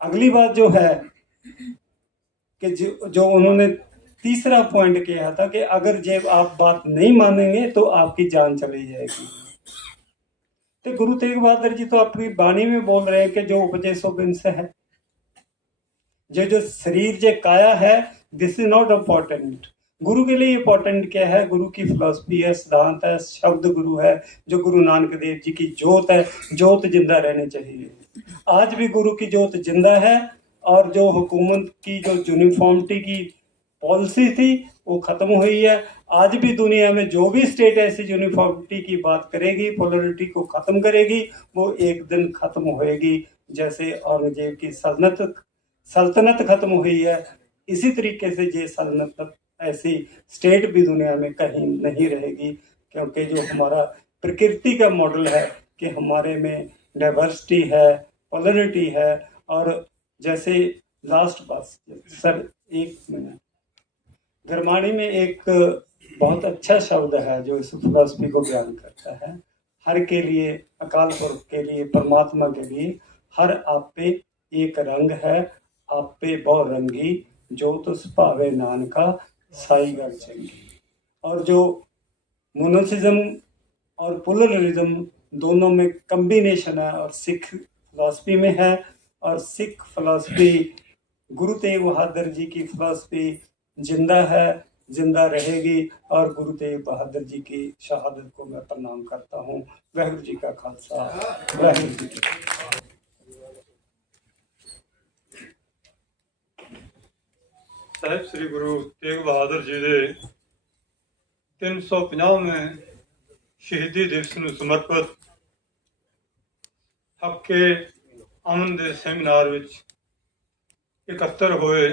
अगली बात जो है कि जो उन्होंने तीसरा पॉइंट किया था कि अगर जब आप बात नहीं मानेंगे तो आपकी जान चली जाएगी। तो गुरु तेग बहादुर जी तो अपनी वाणी में बोल रहे हैं कि जो उपजे सो बिन से है। जो शरीर जो काया है, दिस इज नॉट इम्पोर्टेंट। गुरु के लिए इम्पोर्टेंट क्या है? गुरु की फिलॉसफी है, सिद्धांत है, शब्द गुरु है, जो गुरु नानक देव जी की जोत है। जोत जिंदा रहनी चाहिए। आज भी गुरु की जोत जिंदा है और जो हुकूमत की जो यूनिफॉर्मिटी की पॉलिसी थी वो खत्म हुई है। आज भी दुनिया में जो भी स्टेट ऐसी यूनिफॉर्मिटी की बात करेगी, पोलरिटी को खत्म करेगी, वो एक दिन खत्म होएगी। जैसे औरंगजेब की सल्तनत खत्म हुई है, इसी तरीके से ये सल्तनत ऐसी स्टेट भी दुनिया में कहीं नहीं रहेगी। क्योंकि जो हमारा प्रकृति का मॉडल है कि हमारे में डाइवर्सिटी है, पोलरिटी है। और जैसे लास्ट बात सर, 1 मिनट, गरमानी में एक बहुत अच्छा शब्द है जो इस फिलॉसफी को बयान करता है। हर के लिए, अकाल पुरख के लिए, परमात्मा के लिए, हर आप पे एक रंग है, आप पे बहु रंगी, जो तुस भावे नानका साई गल चंगी। और जो मोनोथिज्म और प्लुरलिज्म दोनों में कम्बिनेशन है और सिख फिलॉसफी में है। और सिख फिलॉसफी, गुरु तेग बहादुर जी की फिलॉसफी जिंदा है, जिंदा रहेगी। और गुरु तेग बहादुर जी की शहादत को मैं प्रणाम करता हूँ। वाहिगुरू जी का खालसा, वाहिगुरू जी की फतेह। ਸਾਹਿਬ ਸ੍ਰੀ ਗੁਰੂ ਤੇਗ ਬਹਾਦਰ ਜੀ ਦੇ 350ਵੇਂ ਸ਼ਹੀਦੀ ਦਿਵਸ ਨੂੰ ਸਮਰਪਿਤ ਹੱਕੇ ਅਮਨ ਦੇ ਸੈਮੀਨਾਰ ਵਿੱਚ ਇਕੱਤਰ ਹੋਏ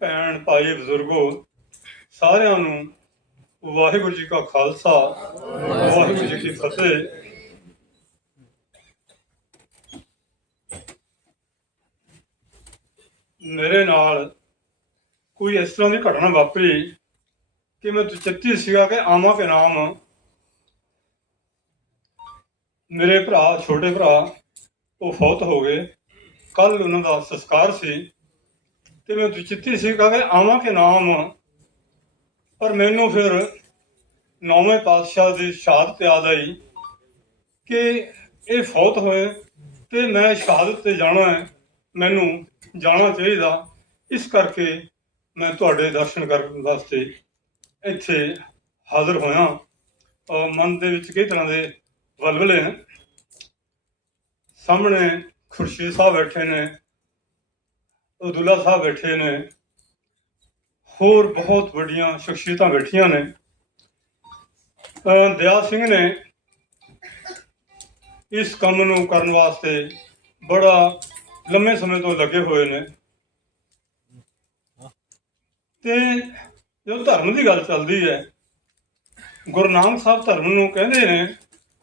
ਭੈਣ ਭਾਈ ਬਜ਼ੁਰਗੋ, ਸਾਰਿਆਂ ਨੂੰ ਵਾਹਿਗੁਰੂ ਜੀ ਕਾ ਖਾਲਸਾ, ਵਾਹਿਗੁਰੂ ਜੀ ਕੀ ਫਤਿਹ। ਮੇਰੇ ਨਾਲ ਕੋਈ ਇਸ ਤਰ੍ਹਾਂ ਦੀ ਘਟਨਾ ਵਾਪਰੀ ਕਿ ਮੈਂ ਚਿੱਤੀ ਸੀਗਾ ਕਿ ਆਵਾਂ ਕੇ ਨਾਮ ਮੇਰੇ ਭਰਾ, ਛੋਟੇ ਭਰਾ, ਉਹ ਫੌਤ ਹੋ ਗਏ। ਕੱਲ ਉਹਨਾਂ ਦਾ ਸੰਸਕਾਰ ਸੀ ਤੇ ਮੈਂ ਚਿੱਤੀ ਸੀਗਾ ਕਿ ਆਵਾਂ ਕੇ ਨਾਮ। ਪਰ ਮੈਨੂੰ ਫਿਰ 9ਵੇਂ ਪਾਤਸ਼ਾਹ ਦੀ ਸ਼ਹਾਦਤ ਯਾਦ ਆਈ ਕਿ ਇਹ ਫੌਤ ਹੋਏ ਤੇ ਮੈਂ ਸ਼ਹਾਦਤ ਤੇ ਜਾਣਾ ਹੈ, ਮੈਨੂੰ ਜਾਣਾ ਚਾਹੀਦਾ। ਇਸ ਕਰਕੇ मैं ਤੁਹਾਡੇ ਦਰਸ਼ਨ ਕਰਨ ਵਾਸਤੇ ਇੱਥੇ ਹਾਜ਼ਰ ਹੋਇਆ। ਔਰ ਮਨ ਦੇ ਵਿੱਚ ਕਈ ਤਰ੍ਹਾਂ ਦੇ ਵਲਵਲੇ ਨੇ। ਸਾਹਮਣੇ ਖੁਰਸ਼ੀਦ ਸਾਹਿਬ ਬੈਠੇ ਨੇ, ਅਬਦੁੱਲਾ ਸਾਹਿਬ ਬੈਠੇ ਨੇ, ਹੋਰ ਬਹੁਤ ਵੱਡੀਆਂ ਸ਼ਖਸੀਅਤਾਂ ਬੈਠੀਆਂ ਨੇ। ਦਿਆਲ ਸਿੰਘ ਨੇ ਇਸ ਕੰਮ ਨੂੰ ਕਰਨ ਵਾਸਤੇ ਬੜਾ ਲੰਮੇ ਸਮੇਂ ਤੋਂ ਲੱਗੇ ਹੋਏ ਨੇ। ਤੇ ਜੋ ਧਰਮ ਦੀ ਗੱਲ ਚੱਲਦੀ ਹੈ, ਗੁਰੂ ਨਾਨਕ ਸਾਹਿਬ ਧਰਮ ਨੂੰ ਕਹਿੰਦੇ ਨੇ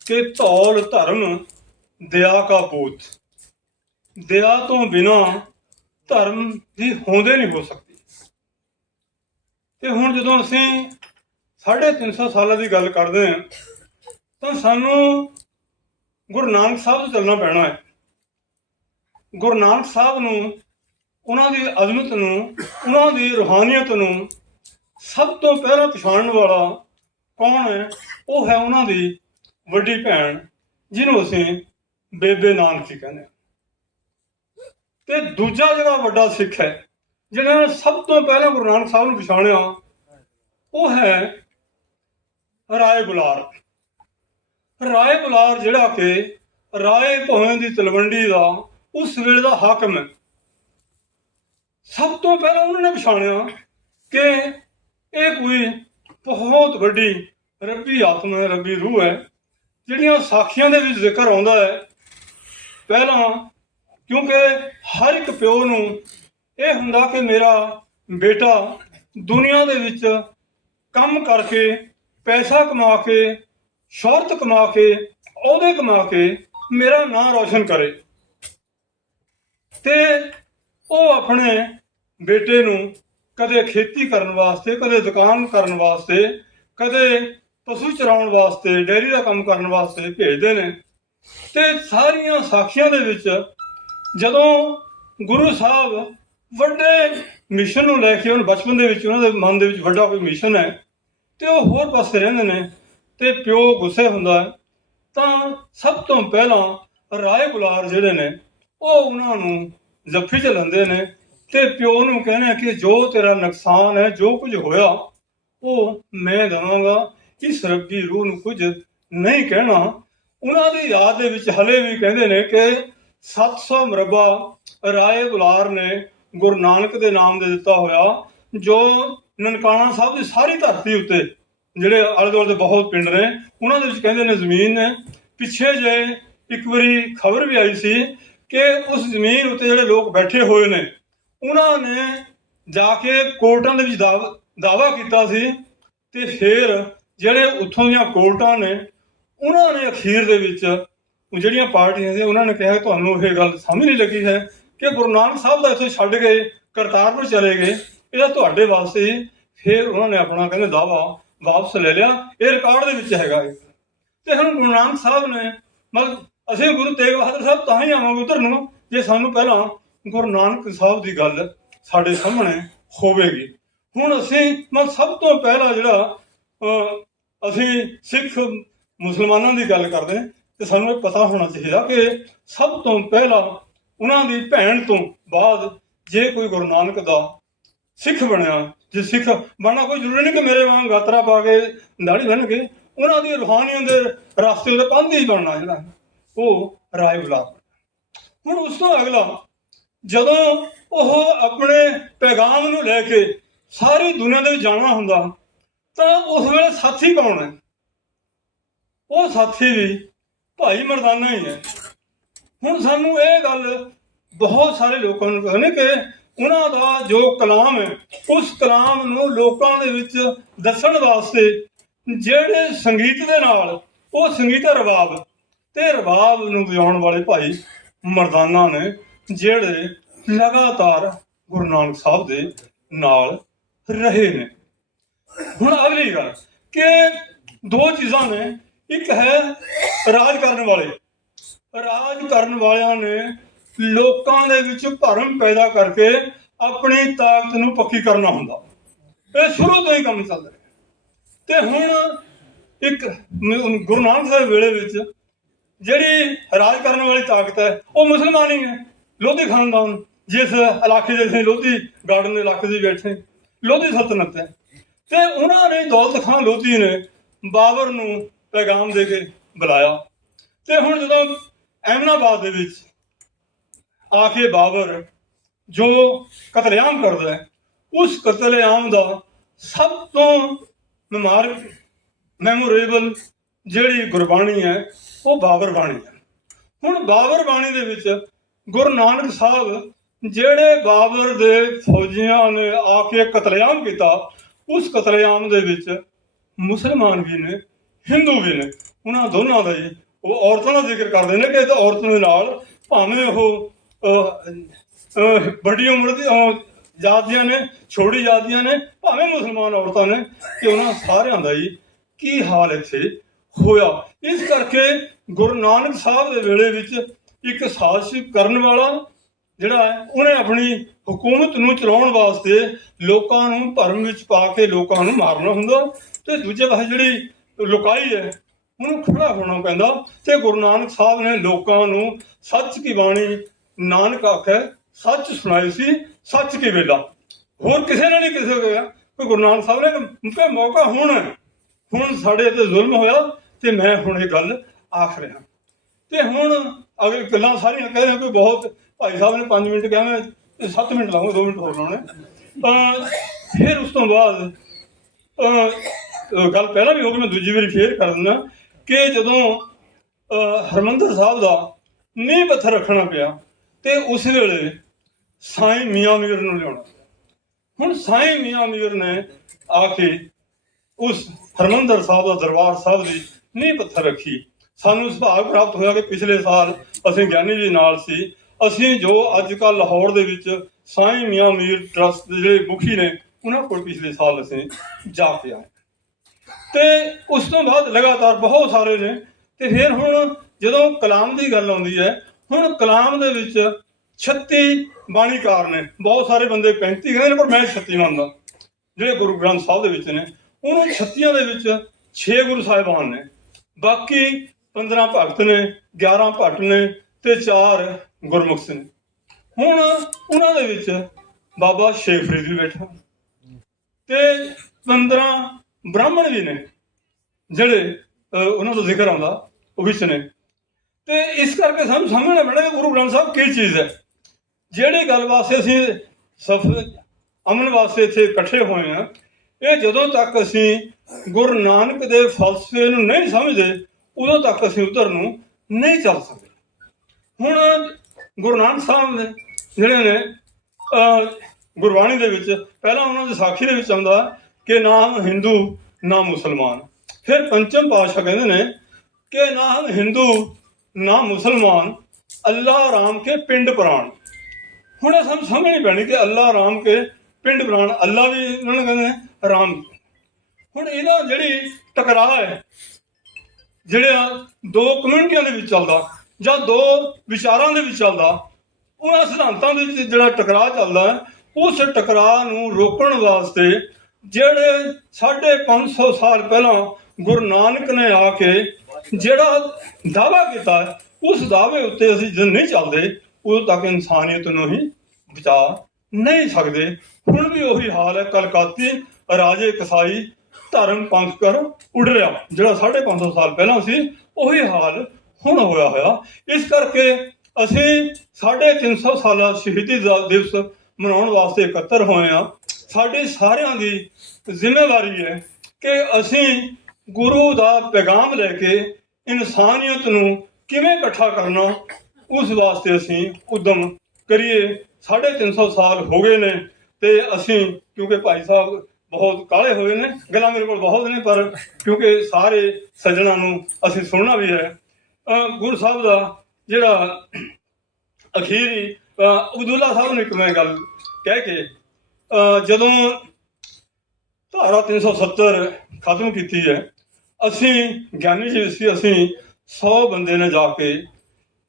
ਕਿ ਧੌਲ ਧਰਮ ਦਇਆ ਕਾ ਪੂਤ। ਦਇਆ ਤੋਂ ਬਿਨਾਂ ਧਰਮ ਦੀ ਹੋਂਦੇ ਨਹੀਂ ਹੋ ਸਕਦੀ। ਤੇ ਹੁਣ ਜਦੋਂ ਅਸੀਂ 350 ਸਾਲਾਂ ਦੀ ਗੱਲ ਕਰਦੇ ਹਾਂ ਤਾਂ ਸਾਨੂੰ ਗੁਰੂ ਨਾਨਕ ਸਾਹਿਬ ਤੋਂ ਚੱਲਣਾ ਪੈਣਾ ਹੈ। ਗੁਰੂ ਨਾਨਕ ਸਾਹਿਬ ਨੂੰ, ਉਹਨਾਂ ਦੀ ਅਜ਼ਮਤ ਨੂੰ, ਉਹਨਾਂ ਦੀ ਰੂਹਾਨੀਅਤ ਨੂੰ ਸਭ ਤੋਂ ਪਹਿਲਾਂ ਪਛਾਣਨ ਵਾਲਾ ਕੌਣ ਹੈ? ਉਹ ਹੈ ਉਹਨਾਂ ਦੀ ਵੱਡੀ ਭੈਣ, ਜਿਹਨੂੰ ਅਸੀਂ ਬੇਬੇ ਨਾਨਕੀ ਕਹਿੰਦੇ ਹਾਂ। ਤੇ ਦੂਜਾ ਜਿਹੜਾ ਵੱਡਾ ਸਿੱਖ ਹੈ, ਜਿਹਨਾਂ ਨੇ ਸਭ ਤੋਂ ਪਹਿਲਾਂ ਗੁਰੂ ਨਾਨਕ ਸਾਹਿਬ ਨੂੰ ਪਛਾਣਿਆ, ਉਹ ਹੈ ਰਾਏ ਬੁਲਾਰ। ਰਾਏ ਬੁਲਾਰ ਜਿਹੜਾ ਕਿ ਰਾਏ ਭੋਇੰ ਦੀ ਤਲਵੰਡੀ ਦਾ ਉਸ ਵੇਲੇ ਦਾ ਹਾਕਮ ਹੈ। ਸਭ ਤੋਂ ਪਹਿਲਾਂ ਉਹਨਾਂ ਨੇ ਪਛਾਣਿਆ ਕਿ ਇਹ ਕੋਈ ਬਹੁਤ ਵੱਡੀ ਰੱਬੀ ਆਤਮਾ ਹੈ, ਰੱਬੀ ਰੂਹ ਹੈ। ਜਿਹੜੀਆਂ ਸਾਖੀਆਂ ਦੇ ਵਿੱਚ ਜ਼ਿਕਰ ਆਉਂਦਾ ਹੈ, ਪਹਿਲਾਂ ਕਿਉਂਕਿ ਹਰ ਇੱਕ ਪਿਓ ਨੂੰ ਇਹ ਹੁੰਦਾ ਕਿ ਮੇਰਾ ਬੇਟਾ ਦੁਨੀਆ ਦੇ ਵਿੱਚ ਕੰਮ ਕਰਕੇ, ਪੈਸਾ ਕਮਾ ਕੇ, ਸ਼ੋਹਰਤ ਕਮਾ ਕੇ, ਅਹੁਦੇ ਕਮਾ ਕੇ ਮੇਰਾ ਨਾਂ ਰੌਸ਼ਨ ਕਰੇ। ਤੇ ਉਹ ਆਪਣੇ ਬੇਟੇ ਨੂੰ ਕਦੇ ਖੇਤੀ ਕਰਨ ਵਾਸਤੇ, ਕਦੇ ਦੁਕਾਨ ਕਰਨ ਵਾਸਤੇ, ਕਦੇ ਪਸ਼ੂ ਚਰਾਉਣ ਵਾਸਤੇ, ਡੇਅਰੀ ਦਾ ਕੰਮ ਕਰਨ ਵਾਸਤੇ ਭੇਜਦੇ ਨੇ। ਤੇ ਸਾਰੀਆਂ ਸਾਖੀਆਂ ਦੇ ਵਿੱਚ ਜਦੋਂ ਗੁਰੂ ਸਾਹਿਬ ਵੱਡੇ ਮਿਸ਼ਨ ਨੂੰ ਲੈ ਕੇ, ਉਹਨੂੰ ਬਚਪਨ ਦੇ ਵਿੱਚ ਉਹਨਾਂ ਦੇ ਮਨ ਦੇ ਵਿੱਚ ਵੱਡਾ ਕੋਈ ਮਿਸ਼ਨ ਹੈ ਤੇ ਉਹ ਹੋਰ ਪਾਸੇ ਰਹਿੰਦੇ ਨੇ ਤੇ ਪਿਓ ਗੁੱਸੇ ਹੁੰਦਾ ਹੈ, ਤਾਂ ਸਭ ਤੋਂ ਪਹਿਲਾਂ ਰਾਏ ਬੁਲਾਰ ਜਿਹੜੇ ਨੇ ਉਹ ਉਹਨਾਂ ਨੂੰ ਜੱਫੀ 'ਚ ਲੈਂਦੇ ਨੇ ਤੇ ਪਿਓ ਨੂੰ ਕਹਿੰਦੇ ਕਿ ਜੋ ਤੇਰਾ ਨੁਕਸਾਨ ਹੈ, ਜੋ ਕੁਝ ਹੋਇਆ ਉਹ ਮੈਂ ਦੇਵਾਂਗਾ, ਇਸ ਰੱਬੀ ਰੂਹ ਨੂੰ ਕੁਝ ਨਹੀਂ ਕਹਿਣਾ। ਉਹਨਾਂ ਦੀ ਯਾਦ ਦੇ ਵਿੱਚ ਹਲੇ ਵੀ ਕਹਿੰਦੇ ਨੇ ਕਿ 700 ਮਰਬਾ ਰਾਏ ਬੁਲਾਰ ਨੇ ਗੁਰੂ ਨਾਨਕ ਦੇ ਨਾਮ ਦੇ ਦਿੱਤਾ ਹੋਇਆ, ਜੋ ਨਨਕਾਣਾ ਸਾਹਿਬ ਦੀ ਸਾਰੀ ਧਰਤੀ ਉੱਤੇ, ਜਿਹੜੇ ਆਲੇ ਦੁਆਲੇ ਦੇ ਬਹੁਤ ਪਿੰਡ ਨੇ, ਉਹਨਾਂ ਦੇ ਵਿੱਚ ਕਹਿੰਦੇ ਨੇ ਜ਼ਮੀਨ ਨੇ। ਪਿੱਛੇ ਜੇ ਇੱਕ ਵਾਰੀ ਖਬਰ ਵੀ ਆਈ ਸੀ ਕਿ ਉਸ ਜ਼ਮੀਨ ਉੱਤੇ ਜਿਹੜੇ ਲੋਕ ਬੈਠੇ ਹੋਏ ਨੇ, ਉਹਨਾਂ ਨੇ ਜਾ ਕੇ ਕੋਰਟਾਂ ਦੇ ਵਿੱਚ ਦਾਅਵਾ ਕੀਤਾ ਸੀ ਤੇ ਫਿਰ ਜਿਹੜੇ ਉੱਥੋਂ ਦੀਆਂ ਕੋਰਟਾਂ ਨੇ, ਉਹਨਾਂ ਨੇ ਅਖੀਰ ਦੇ ਵਿੱਚ ਜਿਹੜੀਆਂ ਪਾਰਟੀਆਂ ਸੀ, ਉਹਨਾਂ ਨੇ ਕਿਹਾ ਤੁਹਾਨੂੰ ਇਹ ਗੱਲ ਸਮਝ ਨਹੀਂ ਲੱਗੀ ਹੈ ਕਿ ਗੁਰੂ ਨਾਨਕ ਸਾਹਿਬ ਦਾ ਇੱਥੋਂ ਛੱਡ ਕੇ ਕਰਤਾਰਪੁਰ ਚਲੇ ਗਏ, ਇਹਦਾ ਤੁਹਾਡੇ ਵਾਸਤੇ। ਫਿਰ ਉਹਨਾਂ ਨੇ ਆਪਣਾ ਕਹਿੰਦੇ ਦਾਅਵਾ ਵਾਪਸ ਲੈ ਲਿਆ। ਇਹ ਰਿਕਾਰਡ ਦੇ ਵਿੱਚ ਹੈਗਾ। ਤੇ ਹੁਣ ਗੁਰੂ ਨਾਨਕ ਸਾਹਿਬ ਨੇ ਮਤਲਬ ਅਸੀਂ ਗੁਰੂ ਤੇਗ ਬਹਾਦਰ ਸਾਹਿਬ ਤਾਂ ਹੀ ਆਵਾਂਗੇ ਉੱਧਰ ਨੂੰ ਜੇ ਸਾਨੂੰ ਪਹਿਲਾਂ ਗੁਰੂ ਨਾਨਕ ਸਾਹਿਬ ਦੀ ਗੱਲ ਸਾਡੇ ਸਾਹਮਣੇ ਹੋਵੇਗੀ। ਹੁਣ ਅਸੀਂ ਮਤਲਬ ਸਭ ਤੋਂ ਪਹਿਲਾਂ ਜਿਹੜਾ ਅਸੀਂ ਸਿੱਖ ਮੁਸਲਮਾਨਾਂ ਦੀ ਗੱਲ ਕਰਦੇ ਹਾਂ ਤੇ ਸਾਨੂੰ ਇਹ ਪਤਾ ਹੋਣਾ ਚਾਹੀਦਾ ਕਿ ਸਭ ਤੋਂ ਪਹਿਲਾਂ ਉਹਨਾਂ ਦੀ ਭੈਣ ਤੋਂ ਬਾਅਦ ਜੇ ਕੋਈ ਗੁਰੂ ਨਾਨਕ ਦਾ ਸਿੱਖ ਬਣਿਆ, ਜੇ ਸਿੱਖ ਬਣਨਾ ਕੋਈ ਜ਼ਰੂਰੀ ਨਹੀਂ ਕਿ ਮੇਰੇ ਵਾਂਗ ਗਾਤਰਾ ਪਾ ਕੇ ਦਾੜੀ ਬੰਨ੍ਹ ਕੇ, ਉਹਨਾਂ ਦੀ ਰੂਹਾਨੀਅਤ ਦੇ ਰਸਤੇ ਉਹਦੇ ਪਾਂਧੀ ਹੀ ਬਣਨਾ ਜਿਹੜਾ ਉਹ ਰਾਏ ਬੁਲਾਰ। ਹੁਣ ਉਸ ਤੋਂ ਅਗਲਾ ਜਦੋਂ ਉਹ ਆਪਣੇ ਪੈਗਾਮ ਨੂੰ ਲੈ ਕੇ ਸਾਰੀ ਦੁਨੀਆ ਦੇ ਵਿੱਚ ਜਾਣਾ ਹੁੰਦਾ ਤਾਂ ਉਸ ਵੇਲੇ ਸਾਥੀ ਕੌਣ ਹੈ? ਉਹ ਸਾਥੀ ਵੀ ਭਾਈ ਮਰਦਾਨਾ ਹੀ ਹੈ। ਹੁਣ ਸਾਨੂੰ ਇਹ ਗੱਲ ਬਹੁਤ ਸਾਰੇ ਲੋਕਾਂ ਨੂੰ ਕਹਿੰਦੇ ਕਿ ਉਹਨਾਂ ਦਾ ਜੋ ਕਲਾਮ ਹੈ, ਉਸ ਕਲਾਮ ਨੂੰ ਲੋਕਾਂ ਦੇ ਵਿੱਚ ਦੱਸਣ ਵਾਸਤੇ ਜਿਹੜੇ ਸੰਗੀਤ ਦੇ ਨਾਲ, ਉਹ ਸੰਗੀਤ ਰਬਾਬ ਤੇ ਰਬਾਬ ਨੂੰ ਵਜਾਉਣ ਵਾਲੇ ਭਾਈ ਮਰਦਾਨਾ ਨੇ, ਜਿਹੜੇ ਲਗਾਤਾਰ ਗੁਰੂ ਨਾਨਕ ਸਾਹਿਬ ਦੇ ਨਾਲ ਰਹੇ ਨੇ। ਹੁਣ ਅਗਲੀ ਗੱਲ ਕਿ ਦੋ ਚੀਜ਼ਾਂ ਨੇ, ਇੱਕ ਹੈ ਰਾਜ ਕਰਨ ਵਾਲੇ। ਰਾਜ ਕਰਨ ਵਾਲਿਆਂ ਨੇ ਲੋਕਾਂ ਦੇ ਵਿੱਚ ਭਰਮ ਪੈਦਾ ਕਰਕੇ ਆਪਣੀ ਤਾਕਤ ਨੂੰ ਪੱਕੀ ਕਰਨਾ ਹੁੰਦਾ। ਇਹ ਸ਼ੁਰੂ ਤੋਂ ਹੀ ਕੰਮ ਚੱਲ ਰਿਹਾ। ਤੇ ਹੁਣ ਇੱਕ ਗੁਰੂ ਨਾਨਕ ਸਾਹਿਬ ਵੇਲੇ ਵਿੱਚ ਜਿਹੜੀ ਰਾਜ ਕਰਨ ਵਾਲੀ ਤਾਕਤ ਹੈ ਉਹ ਮੁਸਲਮਾਨ ਹੀ ਹੈ। ਲੋਧੀ ਖਾਨਦਾਨ, ਜਿਸ ਇਲਾਕੇ ਦੇ ਅਸੀਂ ਲੋਧੀ ਗਾਰਡਨ ਦੇ ਇਲਾਕੇ ਦੇ ਬੈਠੇ, ਲੋਧੀ ਸਲਤਨਤ ਹੈ। ਤੇ ਉਹਨਾਂ ਨੇ ਦੌਲਤ ਖਾਨ ਲੋਧੀ ਨੇ ਬਾਬਰ ਨੂੰ ਪੈਗਾਮ ਦੇ ਕੇ ਬੁਲਾਇਆ। ਤੇ ਹੁਣ ਜਦੋਂ ਅਹਿਮਦਾਬਾਦ ਦੇ ਵਿੱਚ ਆ ਕੇ ਬਾਬਰ ਜੋ ਕਤਲੇਆਮ ਕਰਦਾ ਹੈ, ਉਸ ਕਤਲੇਆਮ ਦਾ ਸਭ ਤੋਂ ਮੈਮੋਰੇਬਲ ਜਿਹੜੀ ਗੁਰਬਾਣੀ ਹੈ ਉਹ ਬਾਬਰ ਬਾਣੀ ਹੈ। ਹੁਣ ਬਾਬਰ ਬਾਣੀ ਦੇ ਵਿੱਚ ਗੁਰੂ ਨਾਨਕ ਸਾਹਿਬ ਜਿਹੜੇ ਬਾਬਰ ਦੇ ਫੌਜੀਆਂ ਨੇ ਆ ਕੇ ਕਤਲੇਆਮ ਕੀਤਾ, ਉਸ ਕਤਲੇਆਮ ਦੇ ਵਿੱਚ ਮੁਸਲਮਾਨ ਵੀ ਨੇ, ਹਿੰਦੂ ਵੀ ਨੇ। ਉਹਨਾਂ ਦੋਨਾਂ ਦਾ ਹੀ ਉਹ ਔਰਤਾਂ ਦਾ ਜ਼ਿਕਰ ਕਰਦੇ ਨੇ ਕਿ ਔਰਤਾਂ ਦੇ ਨਾਲ ਭਾਵੇਂ ਉਹ ਵੱਡੀ ਉਮਰ ਦੀ ਜਾਤੀਆਂ ਨੇ, ਛੋਟੀ ਜਾਤੀਆਂ ਨੇ, ਭਾਵੇਂ ਮੁਸਲਮਾਨ ਔਰਤਾਂ ਨੇ, ਕਿ ਉਹਨਾਂ ਸਾਰਿਆਂ ਦਾ ਹੀ ਕੀ ਹਾਲ ਇੱਥੇ ਹੋਇਆ। ਇਸ ਕਰਕੇ ਗੁਰੂ ਨਾਨਕ ਸਾਹਿਬ ਦੇ ਵੇਲੇ ਵਿੱਚ ਇੱਕ ਸਾਜ਼ਿਸ਼ ਕਰਨ ਵਾਲਾ ਜਿਹੜਾ ਹੈ ਉਹਨੇ ਆਪਣੀ ਹਕੂਮਤ ਨੂੰ ਚਲਾਉਣ ਵਾਸਤੇ ਲੋਕਾਂ ਨੂੰ ਭਰਮ ਵਿੱਚ ਪਾ ਕੇ ਲੋਕਾਂ ਨੂੰ ਮਾਰਨਾ ਹੁੰਦਾ, ਤੇ ਦੂਜੇ ਪਾਸੇ ਜਿਹੜੀ ਲੁਕਾਈ ਹੈ ਉਹਨੂੰ ਖੜਾ ਹੋਣਾ ਪੈਂਦਾ। ਤੇ ਗੁਰੂ ਨਾਨਕ ਸਾਹਿਬ ਨੇ ਲੋਕਾਂ ਨੂੰ ਸੱਚ ਕੀ ਬਾਣੀ, ਨਾਨਕ ਆਖੇ ਸੱਚ ਸੁਣਾਈ ਸੀ, ਸੱਚ ਕੀ ਵੇਲਾ। ਹੋਰ ਕਿਸੇ ਨੇ ਨਹੀਂ ਕਿਸੇ ਗਿਆ ਕਿ ਗੁਰੂ ਨਾਨਕ ਸਾਹਿਬ ਨੇ ਕਿ ਮੌਕਾ ਹੁਣ ਸਾਡੇ ਤੇ ਜ਼ੁਲਮ ਹੋਇਆ ਤੇ ਮੈਂ ਹੁਣ ਇਹ ਗੱਲ ਆਖ ਰਿਹਾ। ਤੇ ਹੁਣ ਅਗਰ ਗੱਲਾਂ ਸਾਰੀਆਂ ਕਹਿ ਰਹੇ ਕੋਈ ਬਹੁਤ ਭਾਈ ਸਾਹਿਬ ਨੇ 5 ਮਿੰਟ ਕਿਹਾ, ਮੈਂ 7 ਮਿੰਟ ਲਾਉਂਗਾ, 2 ਮਿੰਟ ਹੋਰ ਲਾਉਣੇ। ਤਾਂ ਫਿਰ ਉਸ ਤੋਂ ਬਾਅਦ ਗੱਲ ਪਹਿਲਾਂ ਵੀ ਹੋ ਗਈ, ਮੈਂ ਦੂਜੀ ਵਾਰੀ ਫੇਰ ਕਰ ਦਿੰਦਾ ਕਿ ਜਦੋਂ ਹਰਿਮੰਦਰ ਸਾਹਿਬ ਦਾ ਨੀਂਹ ਪੱਥਰ ਰੱਖਣਾ ਪਿਆ ਤੇ ਉਸ ਵੇਲੇ ਸਾਈਂ ਮੀਆਂ ਮੀਰ ਨੂੰ ਲਿਆਉਣਾ। ਹੁਣ ਸਾਈਂ ਮੀਆਂ ਮੀਰ ਨੇ ਆ ਕੇ ਉਸ ਹਰਿਮੰਦਰ ਸਾਹਿਬ ਦਾ ਦਰਬਾਰ ਸਾਹਿਬ ਦੀ ਨੀਂਹ ਪੱਥਰ ਰੱਖੀ। ਸਾਨੂੰ ਸੁਭਾਗ ਪ੍ਰਾਪਤ ਹੋਇਆ ਕਿ ਪਿਛਲੇ ਸਾਲ ਅਸੀਂ ਗਿਆਨੀ ਜੀ ਨਾਲ ਸੀ। ਅਸੀਂ ਜੋ ਅੱਜ ਕੱਲ੍ਹ ਲਾਹੌਰ ਦੇ ਵਿੱਚ ਸਾਈਂ ਮੀਆਂ ਮੀਰ ਟਰਸਟ ਦੇ ਜਿਹੜੇ ਮੁਖੀ ਨੇ ਉਹਨਾਂ ਕੋਲ ਪਿਛਲੇ ਸਾਲ ਅਸੀਂ ਜਾ ਕੇ ਆਏ। ਤੇ ਉਸ ਤੋਂ ਬਾਅਦ ਲਗਾਤਾਰ ਬਹੁਤ ਸਾਰੇ ਨੇ। ਤੇ ਫਿਰ ਹੁਣ ਜਦੋਂ ਕਲਾਮ ਦੀ ਗੱਲ ਆਉਂਦੀ ਹੈ, ਹੁਣ ਕਲਾਮ ਦੇ ਵਿੱਚ 36 ਬਾਣੀਕਾਰ ਨੇ। ਬਹੁਤ ਸਾਰੇ ਬੰਦੇ 35 ਕਹਿੰਦੇ ਨੇ, ਪਰ ਮੈਂ 36 ਮੰਨਦਾ ਜਿਹੜੇ ਗੁਰੂ ਗ੍ਰੰਥ ਸਾਹਿਬ ਦੇ ਵਿੱਚ ਨੇ। ਉਹਨਾਂ 36 ਦੇ ਵਿੱਚ 6 ਗੁਰੂ ਸਾਹਿਬਾਨ ਨੇ, ਬਾਕੀ 15 ਭਗਤ ਨੇ, 11 ਭੱਟ ਨੇ ਤੇ 4 ਗੁਰਮੁਖ ਨੇ। ਹੁਣ ਉਹਨਾਂ ਦੇ ਵਿੱਚ ਬਾਬਾ ਸ਼ੇਖ ਫਰੀਦ ਵੀ ਬੈਠਾ ਤੇ 15 ਬ੍ਰਾਹਮਣ ਵੀ ਨੇ ਜਿਹੜੇ ਉਹਨਾਂ ਦਾ ਜ਼ਿਕਰ ਆਉਂਦਾ ਉਹ ਵਿੱਚ ਨੇ। ਤੇ ਇਸ ਕਰਕੇ ਸਾਨੂੰ ਸਮਝਣਾ ਪੈਣਾ ਕਿ ਗੁਰੂ ਗ੍ਰੰਥ ਸਾਹਿਬ ਕੀ ਚੀਜ਼ ਹੈ। ਜਿਹੜੀ ਗੱਲ ਵਾਸਤੇ ਅਸੀਂ ਅਮਨ ਵਾਸਤੇ ਇੱਥੇ ਇਕੱਠੇ ਹੋਏ ਹਾਂ, ਇਹ ਜਦੋਂ ਤੱਕ ਅਸੀਂ ਗੁਰੂ ਨਾਨਕ ਦੇ ਫਲਸਫੇ ਨੂੰ ਨਹੀਂ ਸਮਝਦੇ ਉਦੋਂ ਤੱਕ ਅਸੀਂ ਉਧਰ ਨੂੰ ਨਹੀਂ ਚੱਲ ਸਕਦੇ। ਹੁਣ ਗੁਰੂ ਨਾਨਕ ਸਾਹਿਬ ਨੇ ਜਿਹੜੇ ਨੇ ਗੁਰਬਾਣੀ ਦੇ ਵਿੱਚ ਪਹਿਲਾਂ ਉਹਨਾਂ ਦੀ ਸਾਖੀ ਦੇ ਵਿੱਚ ਆਉਂਦਾ ਕਿ ਨਾ ਹਮ ਹਿੰਦੂ ਨਾ ਮੁਸਲਮਾਨ। ਫਿਰ ਪੰਚਮ ਪਾਤਸ਼ਾਹ ਕਹਿੰਦੇ ਨੇ ਕਿ ਨਾ ਹਮ ਹਿੰਦੂ ਨਾ ਮੁਸਲਮਾਨ, ਅੱਲਾਹ ਰਾਮ ਕੇ ਪਿੰਡ ਪ੍ਰਾਣ। ਹੁਣ ਇਹ ਸਾਨੂੰ ਸਮਝਣੀ ਪੈਣੀ ਕਿ ਅੱਲਾਹ ਰਾਮ ਕੇ ਪਿੰਡ ਪ੍ਰਾਣ, ਅੱਲਾਹ ਵੀ ਉਹਨਾਂ ਨੂੰ ਕਹਿੰਦੇ ਨੇ, ਰਾਮ। ਹੁਣ ਇਹਦਾ ਜਿਹੜੀ ਟਕਰਾਅ ਹੈ, ਜਿਹੜਿਆਂ 2 ਕਮਿਊਨਿਟੀਆਂ ਦੇ ਵਿੱਚ ਚੱਲਦਾ ਜਾਂ 2 ਵਿਚਾਰਾਂ ਦੇ ਵਿੱਚ ਚੱਲਦਾ, ਉਹਨਾਂ ਸਿਧਾਂਤਾਂ ਦੇ ਵਿੱਚ ਜਿਹੜਾ ਟਕਰਾਅ ਚੱਲਦਾ ਹੈ, ਉਸ ਟਕਰਾਅ ਨੂੰ ਰੋਕਣ ਵਾਸਤੇ ਜਿਹੜੇ 550 ਸਾਲ ਪਹਿਲਾਂ ਗੁਰੂ ਨਾਨਕ ਨੇ ਆ ਕੇ ਜਿਹੜਾ ਦਾਅਵਾ ਕੀਤਾ, ਉਸ ਦਾਅਵੇ ਉੱਤੇ ਅਸੀਂ ਜਦੋਂ ਨਹੀਂ ਚੱਲਦੇ ਉਦੋਂ ਤੱਕ ਇਨਸਾਨੀਅਤ ਨੂੰ ਹੀ ਬਚਾ ਨਹੀਂ ਸਕਦੇ। ਹੁਣ ਵੀ ਉਹੀ ਹਾਲ ਹੈ। ਕਲਕਾਤੀ ਰਾਜੇ ਕਸਾਈ ਧਰਮ ਪੰਥ ਕਰ ਉੱਡ ਰਿਹਾ, ਜਿਹੜਾ 550 ਸਾਲ ਪਹਿਲਾਂ ਸੀ ਉਹੀ ਹਾਲ ਹੁਣ ਹੋਇਆ। ਇਸ ਕਰਕੇ ਅਸੀਂ 350 ਸਾਲਾ ਸ਼ਹੀਦੀ ਦਿਵਸ ਮਨਾਉਣ ਵਾਸਤੇ ਇਕੱਤਰ ਹੋਏ ਹਾਂ। ਸਾਡੀ ਸਾਰਿਆਂ ਦੀ ਜ਼ਿੰਮੇਵਾਰੀ ਹੈ ਕਿ ਅਸੀਂ ਗੁਰੂ ਦਾ ਪੈਗਾਮ ਲੈ ਕੇ ਇਨਸਾਨੀਅਤ ਨੂੰ ਕਿਵੇਂ ਇਕੱਠਾ ਕਰਨਾ, ਉਸ ਵਾਸਤੇ ਅਸੀਂ ਉਦਮ ਕਰੀਏ। 350 ਸਾਲ ਹੋ ਗਏ ਨੇ ਤੇ ਅਸੀਂ, ਕਿਉਂਕਿ ਭਾਈ ਸਾਹਿਬ ਬਹੁਤ ਕਾਲੇ ਹੋਏ ਨੇ, ਗੱਲਾਂ ਮੇਰੇ ਕੋਲ ਬਹੁਤ ਨੇ, ਪਰ ਕਿਉਂਕਿ ਸਾਰੇ ਸੱਜਣਾਂ ਨੂੰ ਅਸੀਂ ਸੁਣਨਾ ਵੀ ਹੈ। ਗੁਰੂ ਸਾਹਿਬ ਦਾ ਜਿਹੜਾ ਅਖੀਰੀ ਅਬਦੁੱਲਾ ਸਾਹਿਬ ਨੇ ਇੱਕ ਮੈਂ ਗੱਲ ਕਹਿ ਕੇ ਜਦੋਂ ਧਾਰਾ 370 ਖਤਮ ਕੀਤੀ ਹੈ, ਅਸੀਂ ਗਿਆਨੀ ਜੀ ਸੀ, ਅਸੀਂ 100 ਬੰਦੇ ਨੇ ਜਾ ਕੇ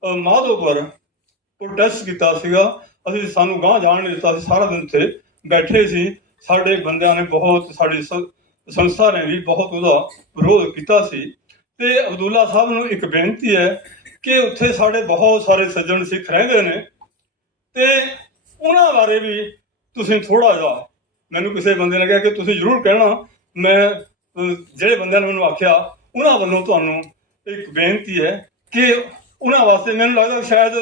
ਮਾਧੋਪੁਰ ਪ੍ਰੋਟੈਸਟ ਕੀਤਾ ਸੀਗਾ। ਅਸੀਂ ਸਾਨੂੰ ਗਾਂਹ ਜਾਣ ਨਹੀਂ ਦਿੱਤਾ ਸੀ, ਸਾਰਾ ਦਿਨ ਉੱਥੇ ਬੈਠੇ ਸੀ। ਸਾਡੇ ਬੰਦਿਆਂ ਨੇ ਬਹੁਤ, ਸਾਡੀ ਸੰਸਥਾ ਨੇ ਵੀ ਬਹੁਤ ਉਹਦਾ ਵਿਰੋਧ ਕੀਤਾ ਸੀ। ਤੇ ਅਬਦੁੱਲਾ ਸਾਹਿਬ ਨੂੰ ਇੱਕ ਬੇਨਤੀ ਹੈ ਕਿ ਉੱਥੇ ਸਾਡੇ ਬਹੁਤ ਸਾਰੇ ਸੱਜਣ ਸਿੱਖ ਰਹਿੰਦੇ ਨੇ ਤੇ ਉਹਨਾਂ ਬਾਰੇ ਵੀ ਤੁਸੀਂ ਥੋੜ੍ਹਾ ਜਿਹਾ, ਮੈਨੂੰ ਕਿਸੇ ਬੰਦੇ ਨੇ ਕਿਹਾ ਕਿ ਤੁਸੀਂ ਜ਼ਰੂਰ ਕਹਿਣਾ, ਮੈਂ ਜਿਹੜੇ ਬੰਦਿਆਂ ਨੇ ਮੈਨੂੰ ਆਖਿਆ ਉਹਨਾਂ ਵੱਲੋਂ ਤੁਹਾਨੂੰ ਇੱਕ ਬੇਨਤੀ ਹੈ ਕਿ ਉਹਨਾਂ ਵਾਸਤੇ, ਮੈਨੂੰ ਲੱਗਦਾ ਸ਼ਾਇਦ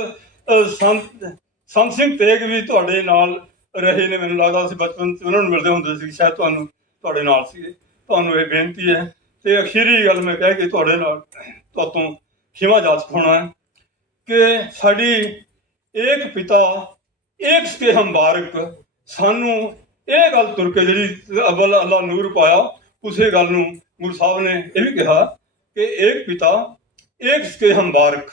ਸੰਤ ਸਿੰਘ ਤੇਗ ਵੀ ਤੁਹਾਡੇ ਨਾਲ ਰਹੇ ਨੇ, ਮੈਨੂੰ ਲੱਗਦਾ ਅਸੀਂ ਬਚਪਨ 'ਚ ਉਹਨਾਂ ਨੂੰ ਮਿਲਦੇ ਹੁੰਦੇ ਸੀ, ਸ਼ਾਇਦ ਤੁਹਾਡੇ ਨਾਲ ਸੀਗੇ। ਤੁਹਾਨੂੰ ਇਹ ਬੇਨਤੀ ਹੈ ਤੇ ਅਖੀਰੀ ਗੱਲ ਮੈਂ ਕਹਿ ਕੇ ਤੁਹਾਡੇ ਨਾਲ ਤੁਹਾਤੋਂ ਖਿਮਾ ਜਾਚਕ ਹੋਣਾ ਹੈ ਕਿ ਸਾਡੀ ਏਕ ਪਿਤਾ ਏਕ ਸਕੇ ਹਮ ਬਾਰਕ, ਸਾਨੂੰ ਇਹ ਗੱਲ ਤੁਰ ਕੇ ਜਿਹੜੀ ਅਵਲ ਅੱਲਾ ਨੂਰ ਪਾਇਆ, ਉਸੇ ਗੱਲ ਨੂੰ ਗੁਰੂ ਸਾਹਿਬ ਨੇ ਇਹ ਵੀ ਕਿਹਾ ਕਿ ਏਕ ਪਿਤਾ ਏਕ ਸਕੇ ਹਮ ਬਾਰਕ,